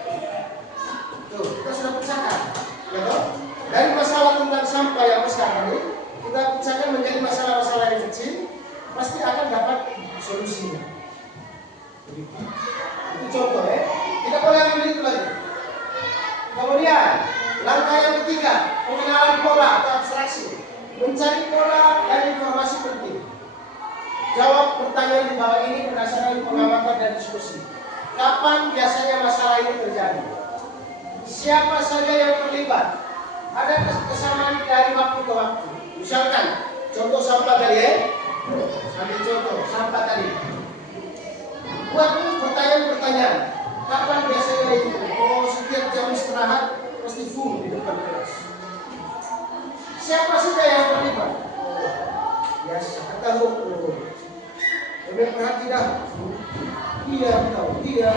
Tuh, kita sudah pecahkan. Ya toh? Dari masalah tentang sampah yang besar ini, kita pecahkan menjadi masalah-masalah yang kecil, pasti akan dapat solusinya. Itu contoh ya. Tidak boleh ambil itu lagi. Kemudian langkah yang ketiga, pengenalan pola atau abstraksi. Mencari pola dan informasi penting. Jawab pertanyaan di bawah ini berdasarkan pengamatan dan diskusi. Kapan biasanya masalah ini terjadi? Siapa saja yang terlibat? Ada kesamaan dari waktu ke waktu. Misalkan, contoh sampah tadi ya. Ambil contoh sampah tadi. Buat pertanyaan-pertanyaan. Kapan biasanya itu? Setiap jam istirahat pasti full di depan kelas. Siapa saja yang terlibat? Biasa, tahu. Lebih perhati dah. Dia tahu, dia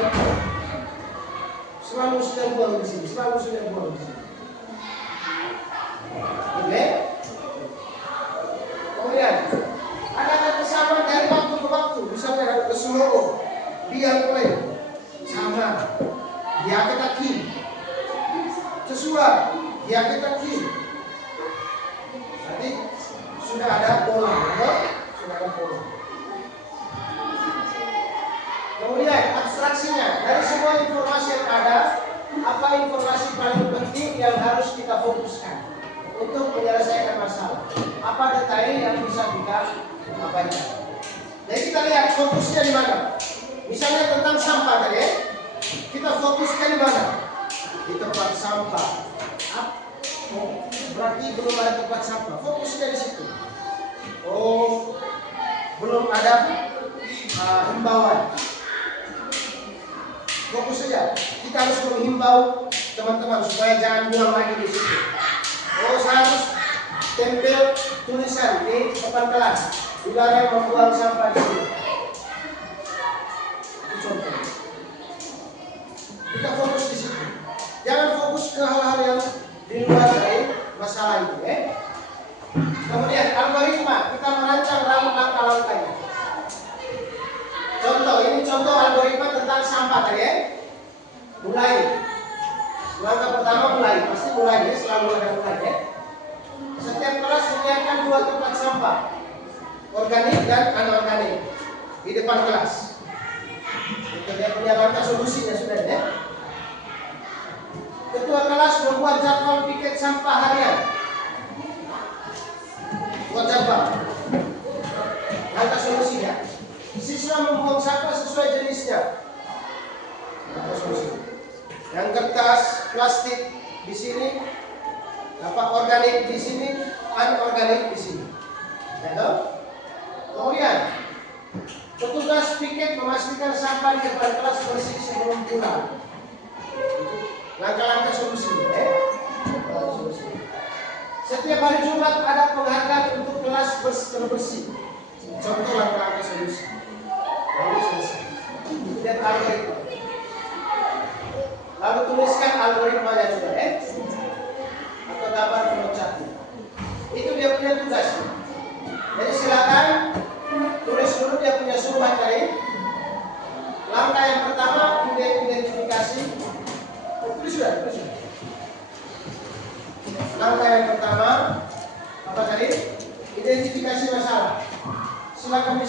selalu sudah buang di sini, Oke? Kemudian ada kesamaan dari waktu ke waktu. Misalnya ada keseluruh dia mulai sama dia kaki sesuai dia kaki. Nanti sudah ada pola, Kemudian abstraksinya dari semua informasi yang ada, apa informasi paling penting yang harus kita fokuskan untuk menyelesaikan masalah? Apa detail yang bisa kita baca? Jadi kita lihat fokusnya di mana. Misalnya tentang sampah tadi, kita fokuskan di mana? Di tempat sampah. Berarti belum ada tempat sampah. Fokusnya di situ. Belum ada himbauan. Fokus saja. Kita harus menghimbau teman-teman supaya jangan buang lagi di situ. Oh, saya harus tempel tulisan di depan kelas. Dilarang membuang sampah di sini. Itu contoh. Kita fokus di situ. Jangan fokus ke hal-hal yang di luar dari masalah itu. Kemudian algoritma, kita merancang langkah-langkahnya. Contoh, ini contoh algoritma tentang sampah tadi Mulai. Langkah pertama mulai, pasti mulai selalu ada mulai Setiap kelas menyiapkan 2 tempat sampah, organik dan anorganik di depan kelas. Itu dia punya langkah solusinya sudah Ketua kelas membuat jadwal piket sampah harian. Buat jadwal. Langkah solusinya. Siswa membuang sampah sesuai jenisnya. Langkah solusi. Yang kertas, plastik di sini, organik di sini, anorganik di sini. Kemudian petugas piket memastikan sampah di depan kelas bersih sebelum pulang. Langkah-langkah solusinya. Setiap hari Jumat ada penghargaan untuk kelas bersih. Contoh langkah-langkah solusi. Lalu selesai. Lihat algoritma. Lalu tuliskan algoritmanya juga, atau gambar pemecahnya. Itu dia punya tugas. Jadi silakan tulis dulu dia punya sumber tadi. Langkah yang pertama identifikasi. Tulis sudah. Langkah yang pertama apa tadi? Identifikasi masalah. Silakan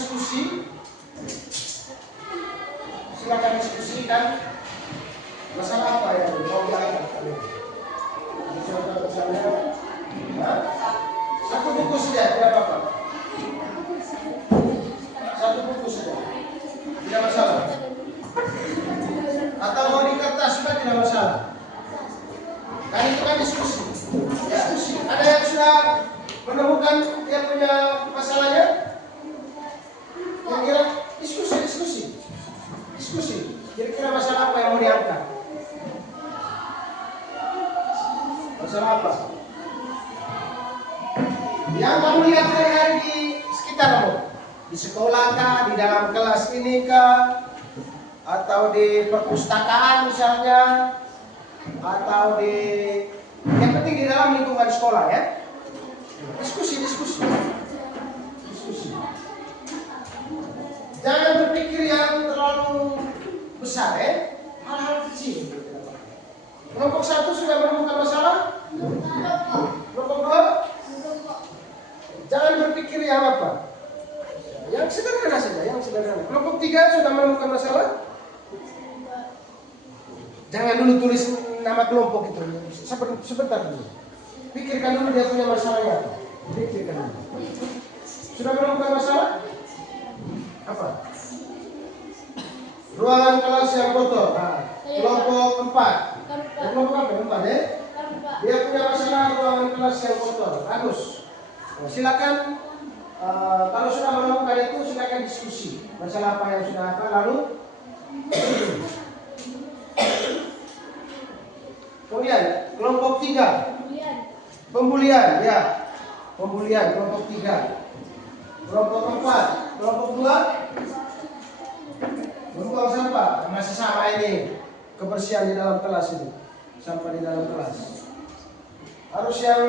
diskusikan masalah apa yang mau diangkat. Contoh misalnya, satu buku saja tidak apa-apa. Satu buku saja, tidak masalah. Atau mau di kertas juga tidak masalah. Kan itu kan diskusi. Ada yang sudah menemukan dia punya masalahnya? Kira-kira diskusi. Kira-kira masalah apa yang mau diangkat? Masalah apa? Yang kamu lihat hari-hari di sekitarmu, di sekolah kah, di dalam kelas ini kah, atau di perpustakaan misalnya, atau di yang penting di dalam lingkungan sekolah Diskusi. Jangan berpikir yang terlalu besar hal-hal kecil. Kelompok 1 sudah menemukan masalah? Kelompok 2? Jangan berpikir yang apa? Yang sederhana saja, Kelompok 3 sudah menemukan masalah? Jangan dulu tulis nama kelompok itu. Sebentar dulu. Pikirkan dulu dia punya masalahnya apa. Pikirkan dulu. Sudah menemukan masalah? Apa? Ruangan kelas yang kotor. Kelompok 4. Kelompok apa? 4 Dia punya masalah ruangan kelas yang kotor. Bagus. Silakan. Kalau sudah menemukan itu, silakan diskusi. Masalah apa yang sudah apa, lalu kemudian kelompok 3 pembulian kelompok 3. Kelompok 4, kelompok 2 membuang sampah. Masih sama ini kebersihan di dalam kelas ini, sampah di dalam kelas. Harus yang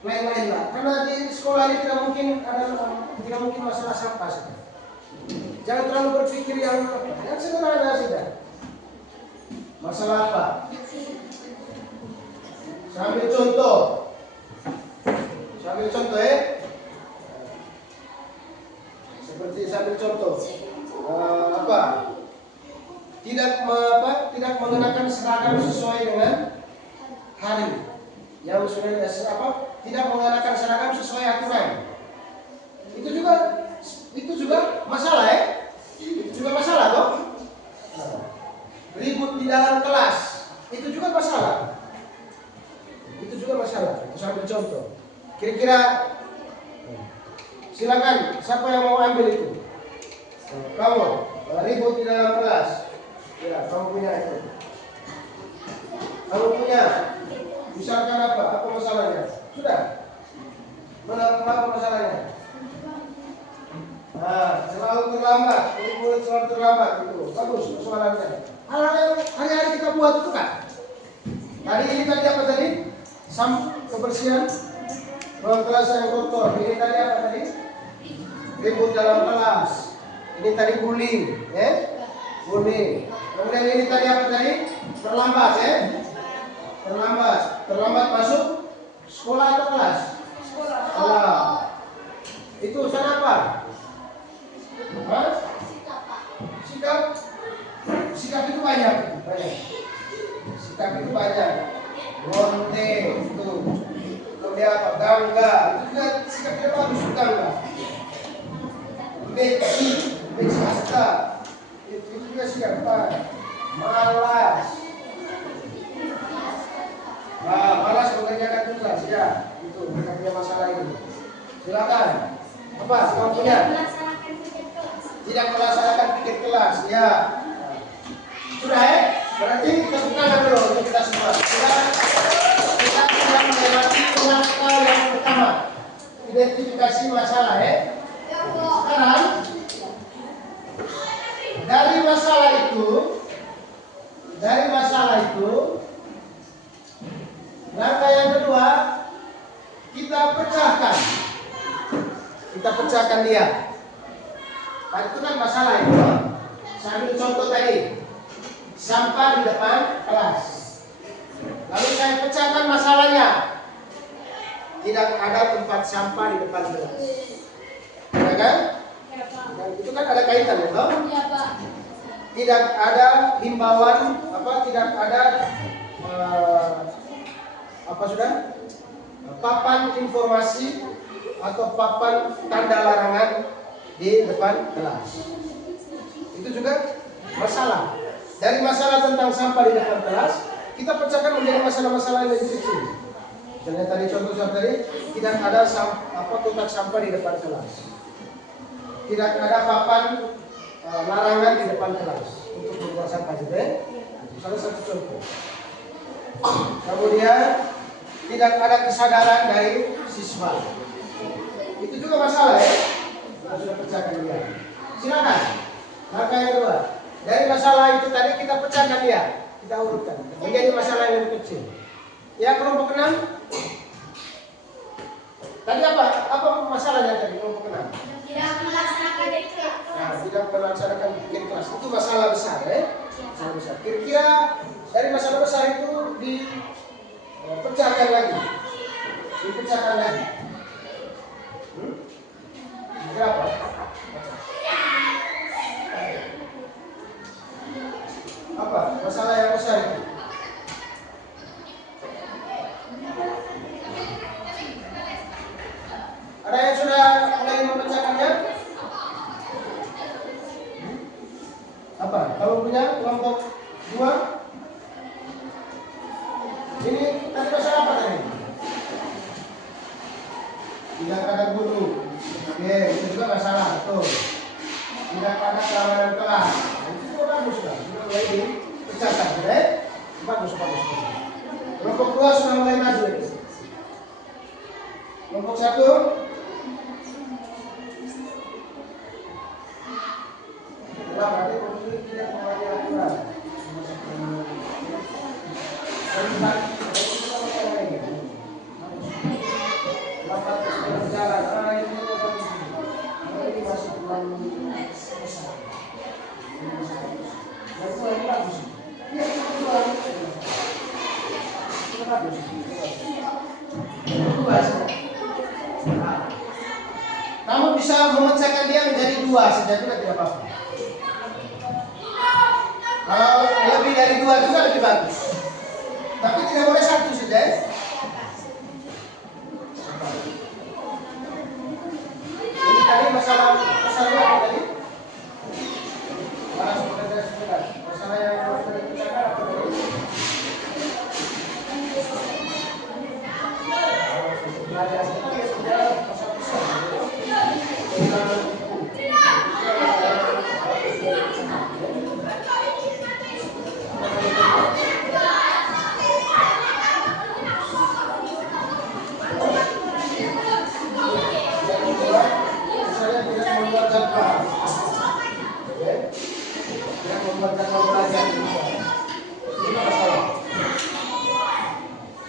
lain-lain lah, karena di sekolah ini tidak mungkin masalah sampah saja. Jangan terlalu berpikir yang sederhana saja. Masalah apa? Sambil contoh seperti sambil contoh tidak mengenakan seragam sesuai dengan hari yang sudah tidak mengenakan seragam sesuai aturan. Itu juga masalah itu juga masalah toh. Ribut di dalam kelas itu juga masalah. Itu sambil contoh. Kira-kira silakan siapa yang mau ambil itu? Kamu ribut di dalam kelas. Ya, kamu punya itu. Kamu punya. Misalkan apa masalahnya? Sudah. Apa masalahnya? Nah, selalu terlambat. Murid selalu terlambat itu. Bagus persoalannya. Hal-hal yang hari-hari kita buat itu kan. Hari ini tadi apa tadi? Kebersihan ruang kelas yang kotor. Ini tadi apa tadi? Ribut dalam kelas. Ini tadi bullying, ya? Bullying. Kemudian ini tadi apa tadi? Terlambat, ya? Terlambat masuk sekolah atau kelas? Sekolah. Itu urusan apa? Sikap itu banyak. Sikap itu banyak. Lonte itu. Kemudian apa? Gangga. Itu juga sikap tidak bagus, gangga. Beci hasta. Itu juga sikap malas. Malas mengerjakan tugas, ya. Itu mereka punya masalah ini. Silakan. Apa? Kamu punya? Tidak melaksanakan piket kelas, ya. Sudah, ya? Berarti kita bukakan dulu untuk kita semua. Kita sudah melewati langkah yang pertama, identifikasi masalah, ya. Sekarang dari masalah itu, langkah yang kedua kita pecahkan dia. Nah, itu kan masalah itu. Saya ambil contoh tadi, sampah di depan kelas. Lalu saya pecahkan masalahnya. Tidak ada tempat sampah di depan kelas. Ya kan? Dan itu kan ada kaitan, ya, toh? Iya, Pak. Tidak ada himbauan, tidak ada papan informasi atau papan tanda larangan di depan kelas. Itu juga masalah. Dari masalah tentang sampah di depan kelas, kita pecahkan menjadi masalah-masalah yang lebih kecil. Misalnya tadi contoh tadi, tidak ada kotak sampah di depan kelas. Tidak ada papan larangan di depan kelas untuk membuang sampah juga. Salah satu contoh. Kemudian tidak ada kesadaran dari siswa. Itu juga masalah, ya. Kita sudah pecahkan dia. Silakan. Langkah yang kedua. Dari masalah itu tadi kita pecahkan dia. Kita urutkan menjadi masalah yang lebih kecil. Ya, kelompok 6. Tadi apa masalahnya tadi kelompok 6? Tidak melaksanakan piket kelas. Nah, tidak melaksanakan piket kelas. Itu masalah besar, ya. Masalah besar. Kira-kira dari masalah besar itu dipecahkan lagi. Berapa? Apa masalah yang besar itu? Ada yang sudah mulai memecahkannya? Apa? Kalau punya kelompok 2? Ini tadi masalah apa tadi? Tidak ada guru. Oke, itu juga masalah. Tuh. Tidak ada keamanan kelas. Itu juga bagus lah. Sudah mulai dipecahkan, ya? Bagus. Kelompok 2 sudah mulai maju. Kelompok 1. Berarti tidak mengalami aturan. Kamu bisa memecahkan dia menjadi 2 saja juga tidak apa-apa. Kalau lebih dari 2 juga lebih bagus. Tapi tidak boleh 1 saja. Ini tadi masalah apa tadi? Masalah yang harus dipecahkan apa tadi? apa? Oke. Yang membuat jadwal belajar di rumah. Ini apa salah?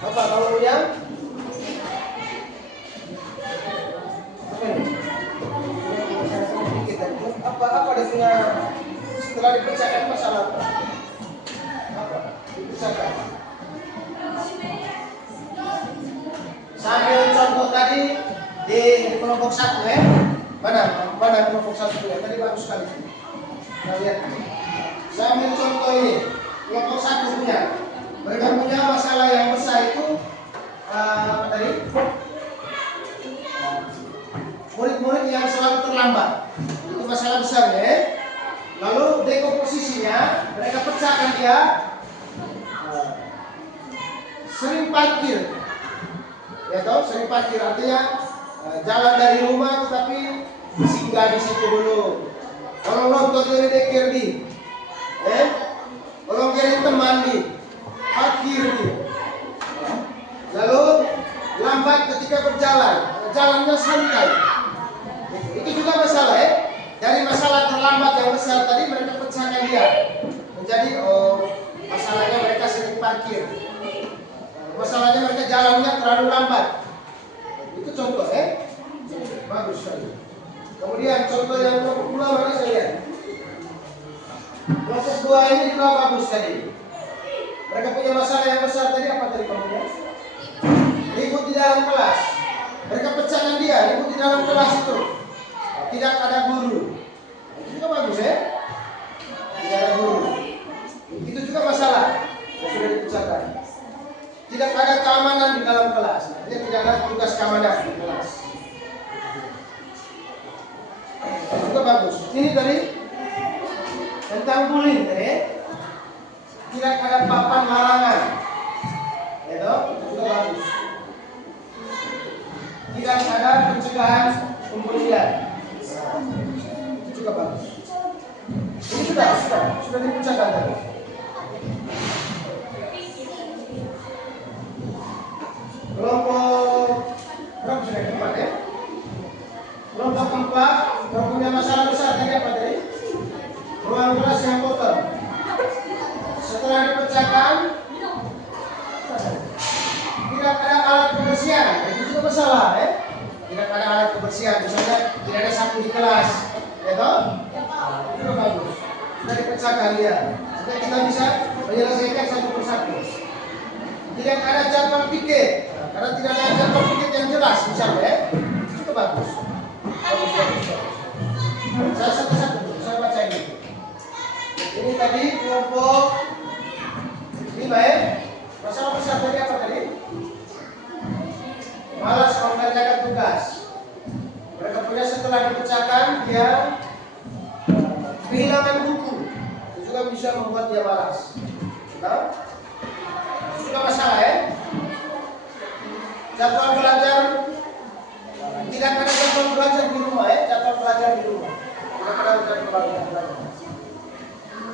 Apa kalau punya? Apa dia punya setelah dipecahkan masalah apa? Dipecahkan. Sambil contoh tadi di kelompok 1 ya. Mana kelompok 1 ya? Tadi bagus sekali. Kita lihat. Sambil contoh ini kelompok 1 punya. Mereka punya masalah yang besar itu apa tadi? Murid-murid yang selalu terlambat. Itu masalah besar ya. Lalu dekomposisinya mereka pecahkan dia sering parkir. Ya toh, sering parkir artinya jalan dari rumah tetapi singgah di situ dulu. Kalau nonton dari DKRD, kalau kirim teman di parkir di. Lalu lambat ketika berjalan, jalannya santai. Itu juga masalah ya. Dari masalah terlambat yang besar tadi mereka pecahkan dia menjadi masalahnya mereka sering parkir. Masalahnya mereka jalannya terlalu lambat. Itu contoh ya. Bagus sekali. Kemudian contoh yang kelompok 2 mana saya lihat. Kelompok 2 ini juga bagus tadi. Mereka punya masalah yang besar tadi apa tadi kemudian? Ribut di dalam kelas. Mereka pecahkan dia, ribut di dalam kelas itu. Tidak ada guru. Itu juga bagus ya. Tidak ada guru. Itu juga masalah yang sudah dipecahkan. Tidak ada keamanan di dalam kelas. Artinya tidak ada tugas keamanan di kelas. Itu juga bagus. Ini tadi tentang bullying tadi. Tidak ada papan larangan. Itu juga bagus. Tidak ada pencegahan pembulian. Itu juga bagus. Ini sudah dipecahkan tadi. Kelompok berapa sudah keempat ya? Kelompok keempat punya masalah besar tadi apa tadi? Ruang kelas yang kotor. Setelah dipecahkan, tidak ada alat kebersihan. Itu juga masalah ya. Tidak ada alat kebersihan. Misalnya tidak ada sapu di kelas, ya toh? Itu juga bagus. Sudah dipecahkan dia. Supaya kita bisa menyelesaikan satu persatu. Tidak ada jadwal pikir. Karena tidak ada jadwal pikir yang jelas, misalnya ya. Itu juga bagus. Bagus. Saya satu-satu, saya baca ini. Ini tadi kelompok 5 ya. Masalah besar tadi apa tadi? Malas mengerjakan tugas. Mereka punya setelah dipecahkan dia kehilangan buku. Itu juga bisa membuat dia malas. Nah, itu juga masalah ya. Jadwal belajar tidak ada jadwal belajar di rumah ya. Jadwal belajar di rumah. Tidak ada jadwal belajar.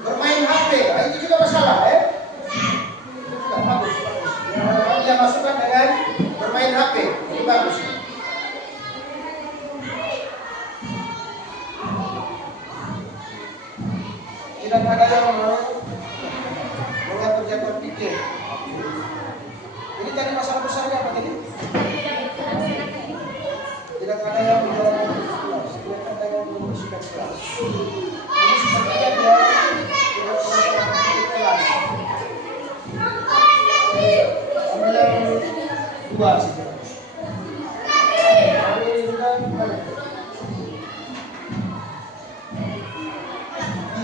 Bermain HP, nah, itu juga masalah ya. Itu juga bagus. Dia masukkan dengan bermain HP, itu bagus. Tidak ada yang mengatur jadwal pikir. Ini tadi masalah besarnya apa tadi? Tidak ada yang menjalankan kelas, tidak ada yang membersihkan kelas. Ini sepertinya dia tidak pernah di kelas. Ambil yang 2 saja. Ini juga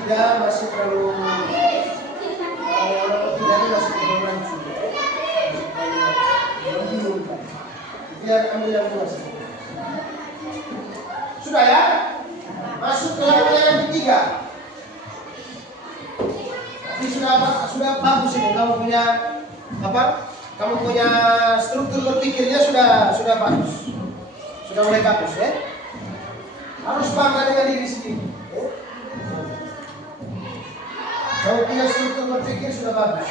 tidak masih terlalu tidak masih terlalu langsung. Membingungkan. Biar ambil yang 2 saja. Sudah ya? Masuk ke yang ketiga. Ini sudah bagus ini. Kamu punya apa? Kamu punya struktur berpikirnya sudah bagus. Sudah mulai bagus ya. Harus bangga dengan diri sendiri. Kamu punya struktur berpikir sudah bagus.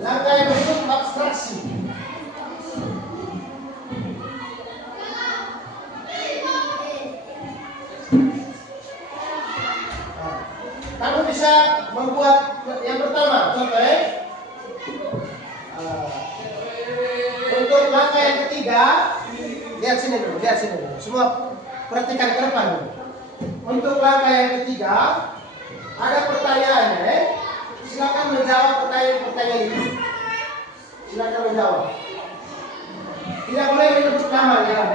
Langkah yang berikut abstraksi. ketiga, lihat sini dulu. Semua perhatikan ke depan dulu. Untuk langkah yang ketiga, ada pertanyaannya. Silakan menjawab pertanyaan ini. Silakan menjawab. Tidak boleh menyebut nama, ya,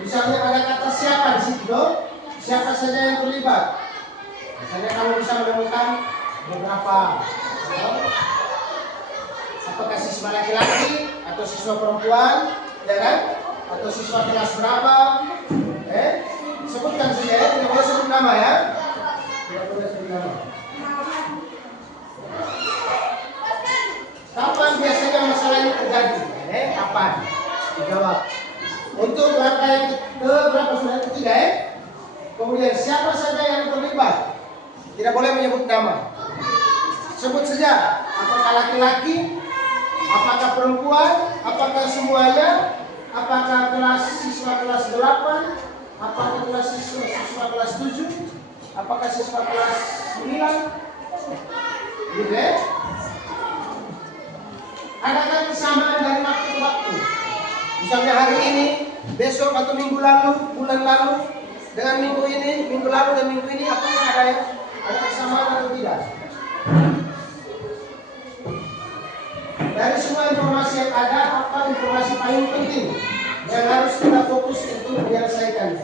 Misalnya ada kata siapa di situ, siapa saja yang terlibat. Misalnya kamu bisa menemukan beberapa, apakah siswa laki-laki atau siswa perempuan, ya kan? Atau siswa kelas berapa? Sebutkan saja, ya. Tidak boleh sebut nama, ya. Tidak boleh sebut nama. Kapan biasanya masalah ini terjadi? Kapan? Dijawab. Untuk langkah yang berapa sudah ketiga, Kemudian siapa saja yang terlibat? Tidak boleh menyebut nama. Sebut saja, apakah laki-laki, apakah perempuan, apakah semuanya, apakah siswa kelas 8, apakah siswa kelas 7, apakah siswa kelas 9. Gitu, Adakah kesamaan dari waktu ke waktu? Misalnya hari ini, besok atau minggu lalu, bulan lalu, dengan minggu ini, minggu lalu dan minggu ini, apakah ada kesamaan atau tidak? Dari semua informasi yang ada, apa informasi paling penting yang harus kita fokus untuk menyelesaikan?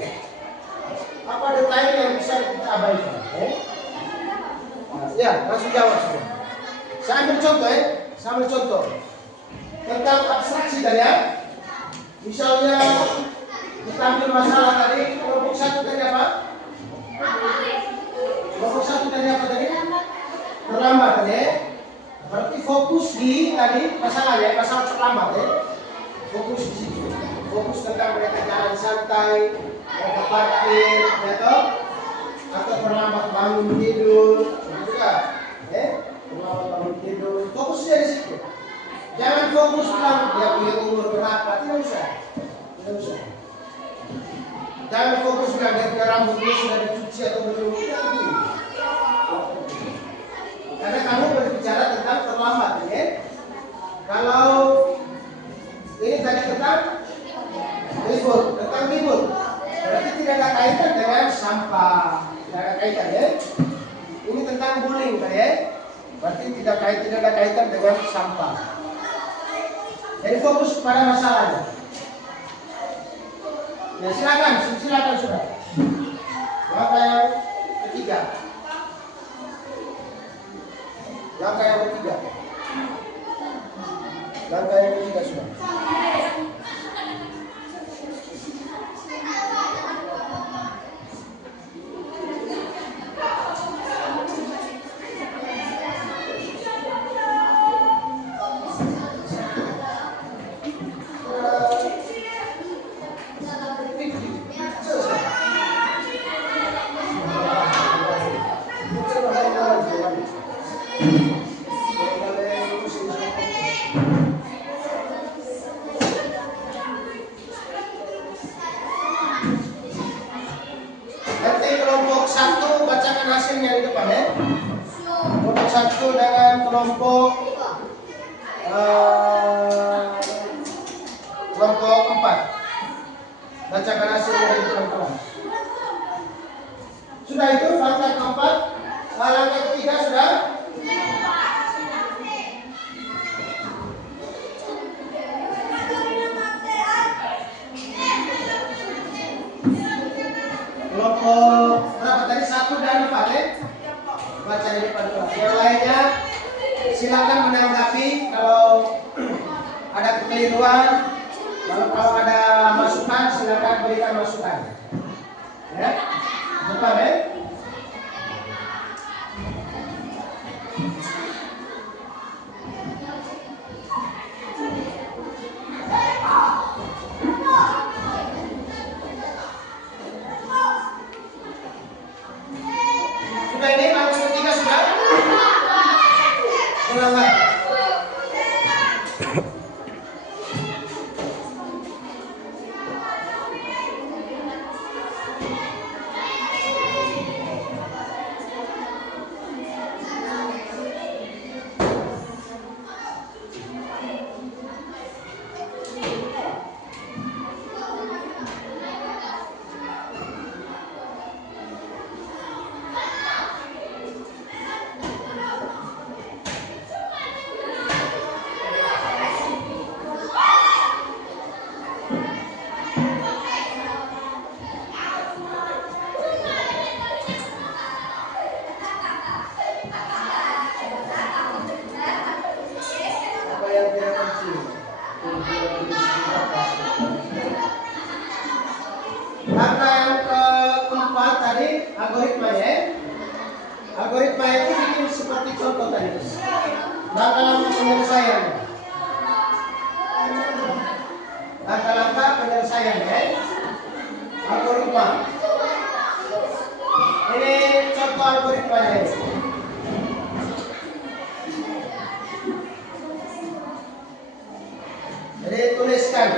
Apa detail yang bisa kita abaikan? Ya, langsung jawab semua. Saya ambil contoh, Saya ambil contoh tentang abstraksi tadi, ya. Misalnya kita ambil masalah tadi, kelompok 1 tadi apa? Kelompok 1 tadi apa tadi? Terlambat tadi. Berarti fokus di tadi masalahnya, masalah terlambat, Fokus di situ. Fokus tentang mereka jalan santai, mereka parkir, atau terlambat bangun tidur, begitu kan? Terlambat bangun tidur. Fokusnya di situ. Jangan fokus bilang dia punya umur berapa, tidak usah. Jangan fokus bilang dia punya rambut dia sudah dicuci atau belum. Karena kamu berbicara tentang terlambat, Kalau ini tadi tentang libur, berarti tidak ada kaitan dengan sampah, tidak ada kaitan, Ini tentang bullying, Berarti tidak ada kaitan dengan sampah. Jadi fokus pada masalahnya. Ya, silakan sudah. Langkah yang ketiga. Sudah. Nanti kelompok 1 bacakan hasilnya di depan, Kelompok 1 dengan kelompok 4 bacakan hasilnya di depan. Sudah itu langkah keempat, langkah ketiga sudah. Kelompok berapa tadi? 1 dan 4, Baca di depan. Yang lainnya silakan menanggapi kalau ada kekeliruan. Kalau ada masukan silakan berikan masukan. Ya, depan, Sudah ini langkah ketiga sudah? Ulangan. algoritma ya. Algoritma itu bikin seperti contoh tadi. Langkah-langkah penyelesaian. Langkah-langkah penyelesaian ya. Algoritma. Ini contoh algoritmanya. Jadi tuliskan.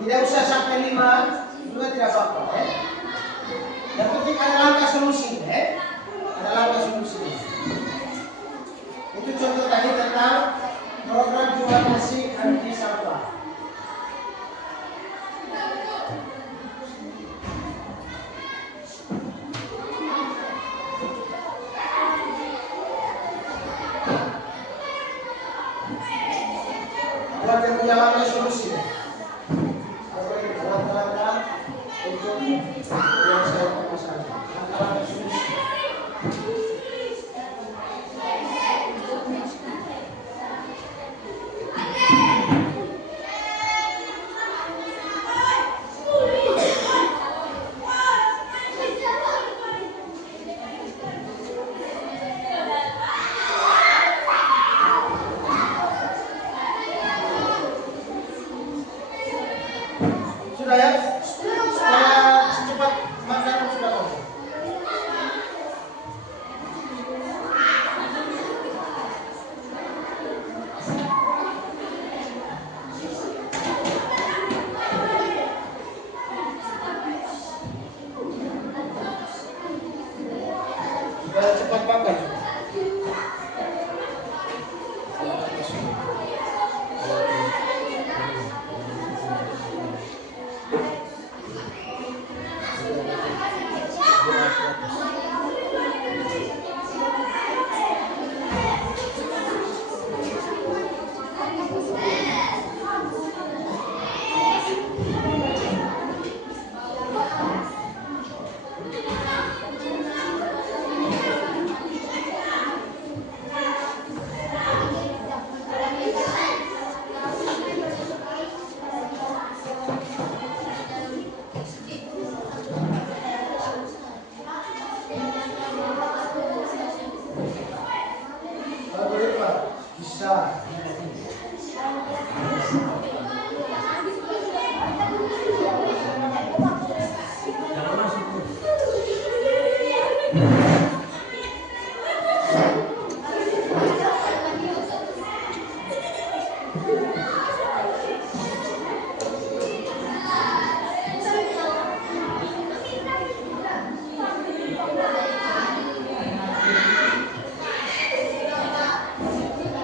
Tidak usah sampai 5, juga tidak apa-apa ya. Yang penting ada langkah solusi ya. Ada langkah solusi. Itu contoh tadi tentang program jual besi anti sampah. Buat yang punya langkah solusi ya. Langkah-langkah untuk menyelesaikan masalah. Langkah-langkah solusi. Sudah ya? Supaya cepat makanan sudah mau. Supaya cepat makan. Bisa.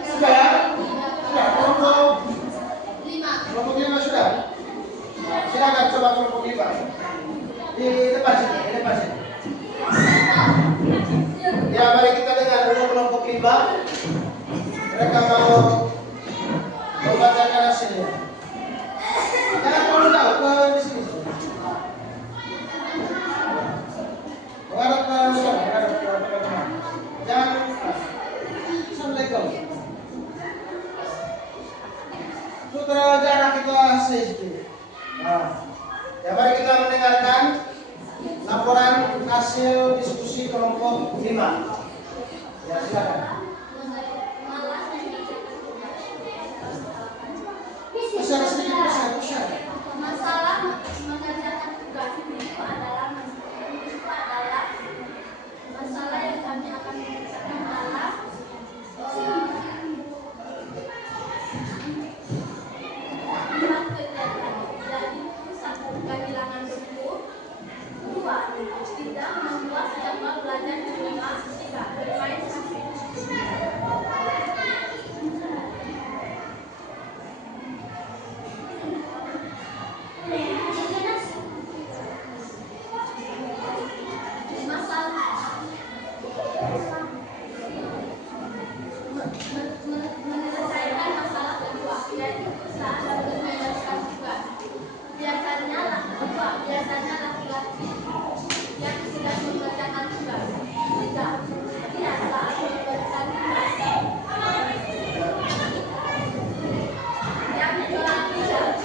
Sudah ya? Sudah, kelompok 5 sudah? Silakan coba kelompok 5. Di depan sini, di depan sini. Ya, mari kita dengar dulu kelompok 5. Mereka mau membacakan hasilnya. Jangan perlu tahu ke di sini. Menghadap ke sana, menghadap ke teman-teman. Jangan Assalamualaikum. Sutra jarak kita sedikit. Nah, ya mari kita mendengarkan laporan hasil diskusi kelompok 5. Ya, silakan. Besar sedikit, besar. Masalah mengerjakan tugas itu adalah masalah yang kami akan mengerjakan adalah jadi satu kehilangan buku, 2 tidak membuat jadwal belajar di rumah, 3 bermain menyelesaikan masalah kedua, yaitu usaha dan menyelesaikan tugas. Biasanya laki-laki yang sudah mengerjakan tugas, 3 biasa mengerjakan tugas, yang telah tidak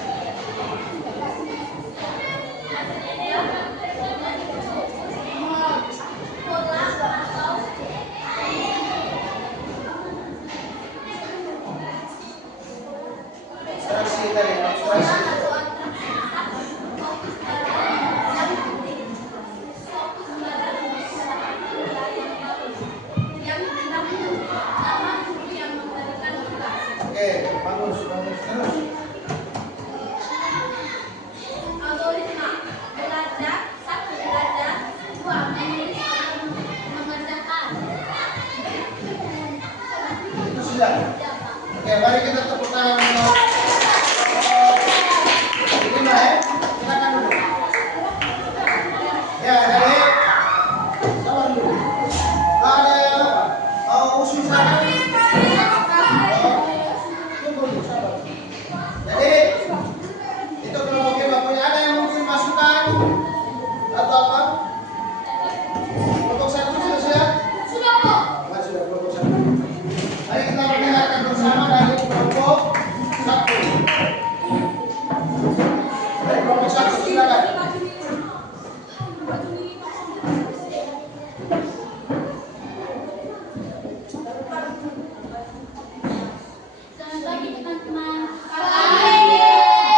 sudah? Oke, mari kita tepuk tangan untuk Lima ya. Silakan dulu. Ya, dari sabar dulu. Ada yang apa? Usul sana. Tunggu dulu, sabar. Jadi itu kelompok bapaknya ada yang mungkin masukan atau apa? Kelompok satu sudah siap? Sudah, Bu. Sudah kelompok satu. Mari kita mendengarkan bersama dari kelompok satu. Dari kelompok satu silakan. Selamat pagi teman-teman. Hari ini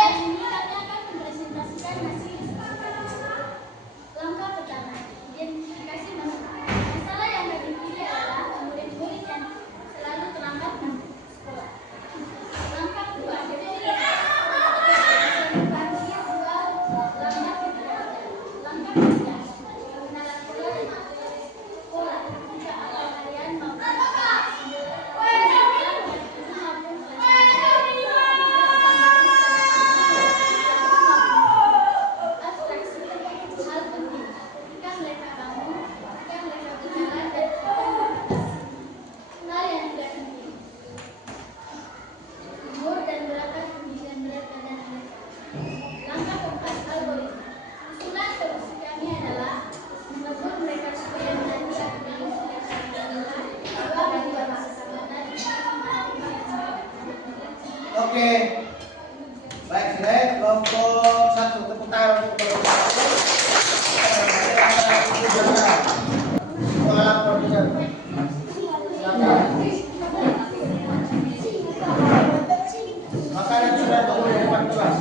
kami akan mempresentasikan hasil langkah pertama, identifikasi masalah. Masalah yang kami pilih adalah murid-murid yang selalu terlambat masuk sekolah. Langkah kedua, parkir dua lambat belajar. Langkah ketiga, pengenalan pola dan aktivitas sekolah. Jika awal harian maupun Langkah keempat, algoritma. Usulan solusi kami adalah menegur mereka supaya belajar dengan dua bagi bahasa dan Oke. Baik, baik. Kelompok satu tepuk tangan untuk kelompok satu. Soal produser. Silakan. Makanan sudah turun di depan kelas.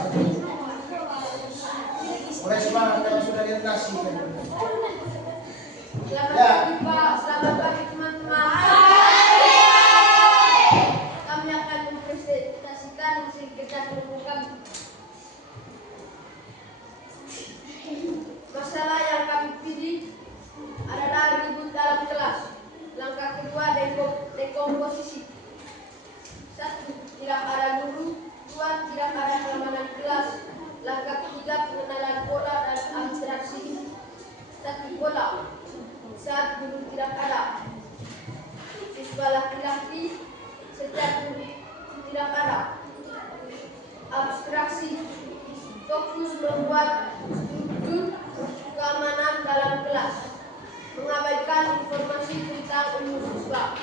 Mulai semangat kalau sudah diatasi. Selamat Ya. pagi Pak, selamat pagi teman-teman. Kami akan mempresentasikan hasil kerja kelompok kami. Masalah yang kami pilih adalah ribut dalam kelas. Langkah kedua, dekomposisi. 1. Tidak ada guru. 2. Tidak ada keamanan kelas. Langkah ketiga, pengenalan pola dan abstraksi. 1. Pola. Saat guru tidak ada, siswa laki-laki setiap guru tidak ada. Abstraksi, fokus membuat struktur keamanan dalam kelas, mengabaikan informasi tentang umur siswa.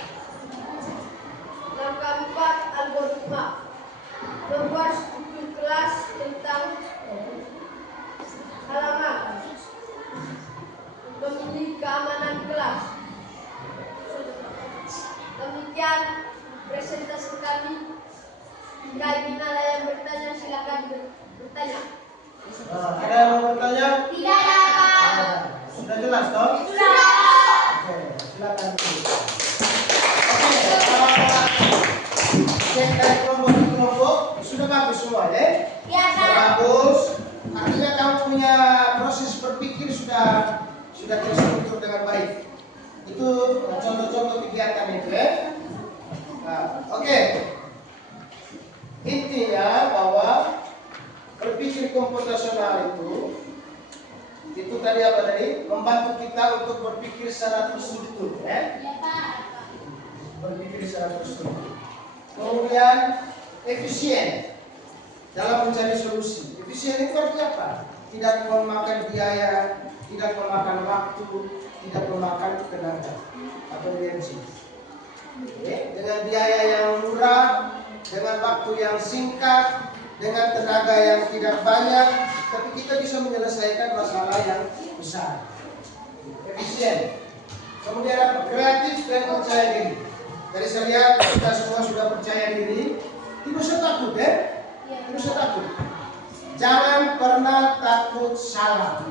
Langkah 4, algoritma, membuat struktur kelas tentang halaman, memilih keamanan kelas. Demikian presentasi kami. Jika ingin ada yang bertanya, silakan bertanya. Ada yang mau bertanya? tidak ada. Sudah jelas toh? Sudah. Oke, silakan. Cek dari kelompok ke kelompok sudah bagus semua ya? Ya, Sudah bagus. Artinya kamu punya proses berpikir sudah terstruktur dengan baik. Itu contoh-contoh kegiatan itu ya. Nah, oke. Intinya bahwa berpikir komputasional itu tadi apa tadi? Membantu kita untuk berpikir secara terstruktur ya. Ya, Pak. Berpikir secara terstruktur. Kemudian efisien dalam mencari solusi. Efisien itu artinya apa? Tidak memakan biaya, tidak memakan waktu, tidak memakan tenaga atau energi. Oke, dengan biaya yang murah, dengan waktu yang singkat, dengan tenaga yang tidak banyak, tapi kita bisa menyelesaikan masalah yang besar. Efisien. Kemudian apa? Kreatif dan percaya diri. Dari saya lihat kita semua sudah percaya diri. Tidak usah takut ya. Tidak usah takut. Jangan pernah takut salah.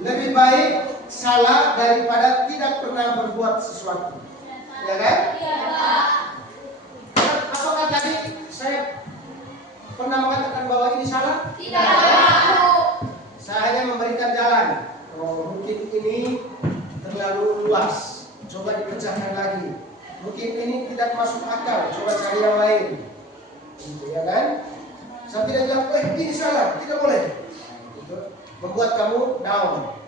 Lebih baik salah daripada tidak pernah berbuat sesuatu. Ya kan? Ya, Pak. Apakah tadi saya pernah mengatakan bahwa ini salah? Tidak. Saya hanya memberikan jalan. Oh, mungkin ini terlalu luas. Coba dipecahkan lagi. Mungkin ini tidak masuk akal, coba cari yang lain. Gitu, ya kan? Saya tidak bilang, ini salah, tidak boleh. Gitu. Membuat kamu down.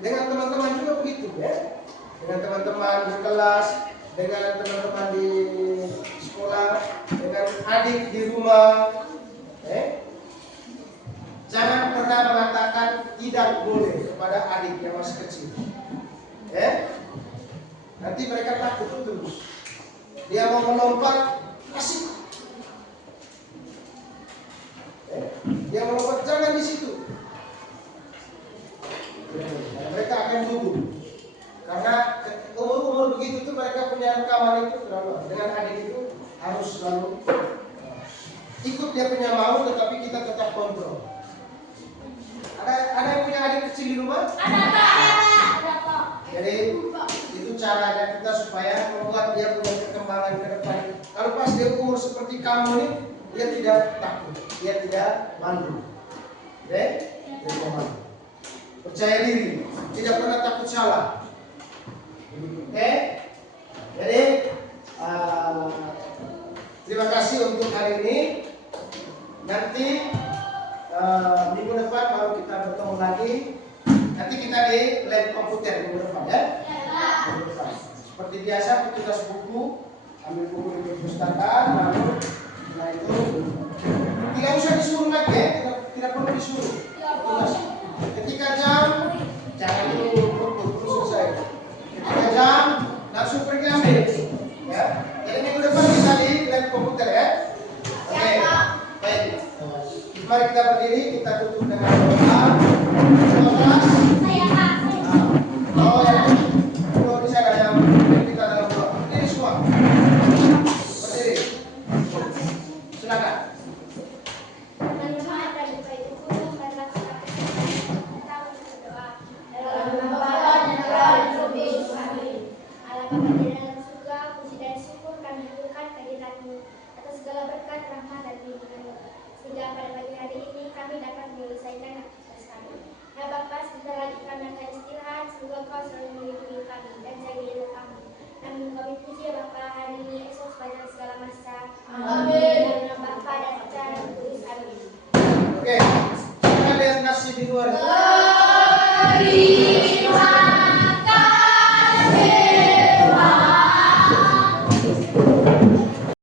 Dengan teman-teman juga begitu, ya. Dengan teman-teman di kelas, dengan teman-teman di sekolah, dengan adik di rumah. Jangan pernah mengatakan tidak boleh kepada adik yang masih kecil. Nanti mereka takut terus. Dia mau melompat, kasih. Dia melompat, jangan di situ. Mereka akan gugup. Karena umur-umur begitu tuh mereka punya rekaman itu dengan adik itu harus selalu ikut dia punya mau, tetapi kita tetap kontrol. Ada yang punya adik kecil di rumah? Ada, Pak. Jadi itu caranya kita supaya membuat dia punya perkembangan ke depan. Kalau pas dia umur seperti kamu ini, dia tidak takut, dia tidak malu. Dia tidak malu. Percaya diri, tidak pernah takut salah. Jadi terima kasih untuk hari ini. Nanti minggu depan baru kita bertemu lagi. Nanti kita di lab komputer minggu depan, ya. Minggu depan. Seperti biasa tugas buku, ambil buku di perpustakaan, lalu setelah itu tidak usah disuruh lagi, ya. Tidak perlu disuruh. Tugas. Ketika jam, jangan dulu selesai. Ketika jam, langsung pergi ambil. Ya. Jadi minggu depan kita di lab komputer, ya. Oke. Baik. Mari kita berdiri, kita tutup dengan doa. Saya, Pak. Oh ya, kalau bisa ada yang kita dalam doa. Berdiri semua. Berdiri. Silakan. Sehingga pada pagi hari ini kami dapat menyelesaikan aktivitas kami. Ya Bapa, sebentar lagi kami akan istirahat. Semoga Kau selalu melindungi kami dan jaga hidup kami. Kami kami puji ya Bapa hari ini esok sepanjang segala masa. Amin. Dalam nama Bapa dan Putra dan Roh Kudus. Amin. Oke, kita lihat nasi di luar. Tuhan.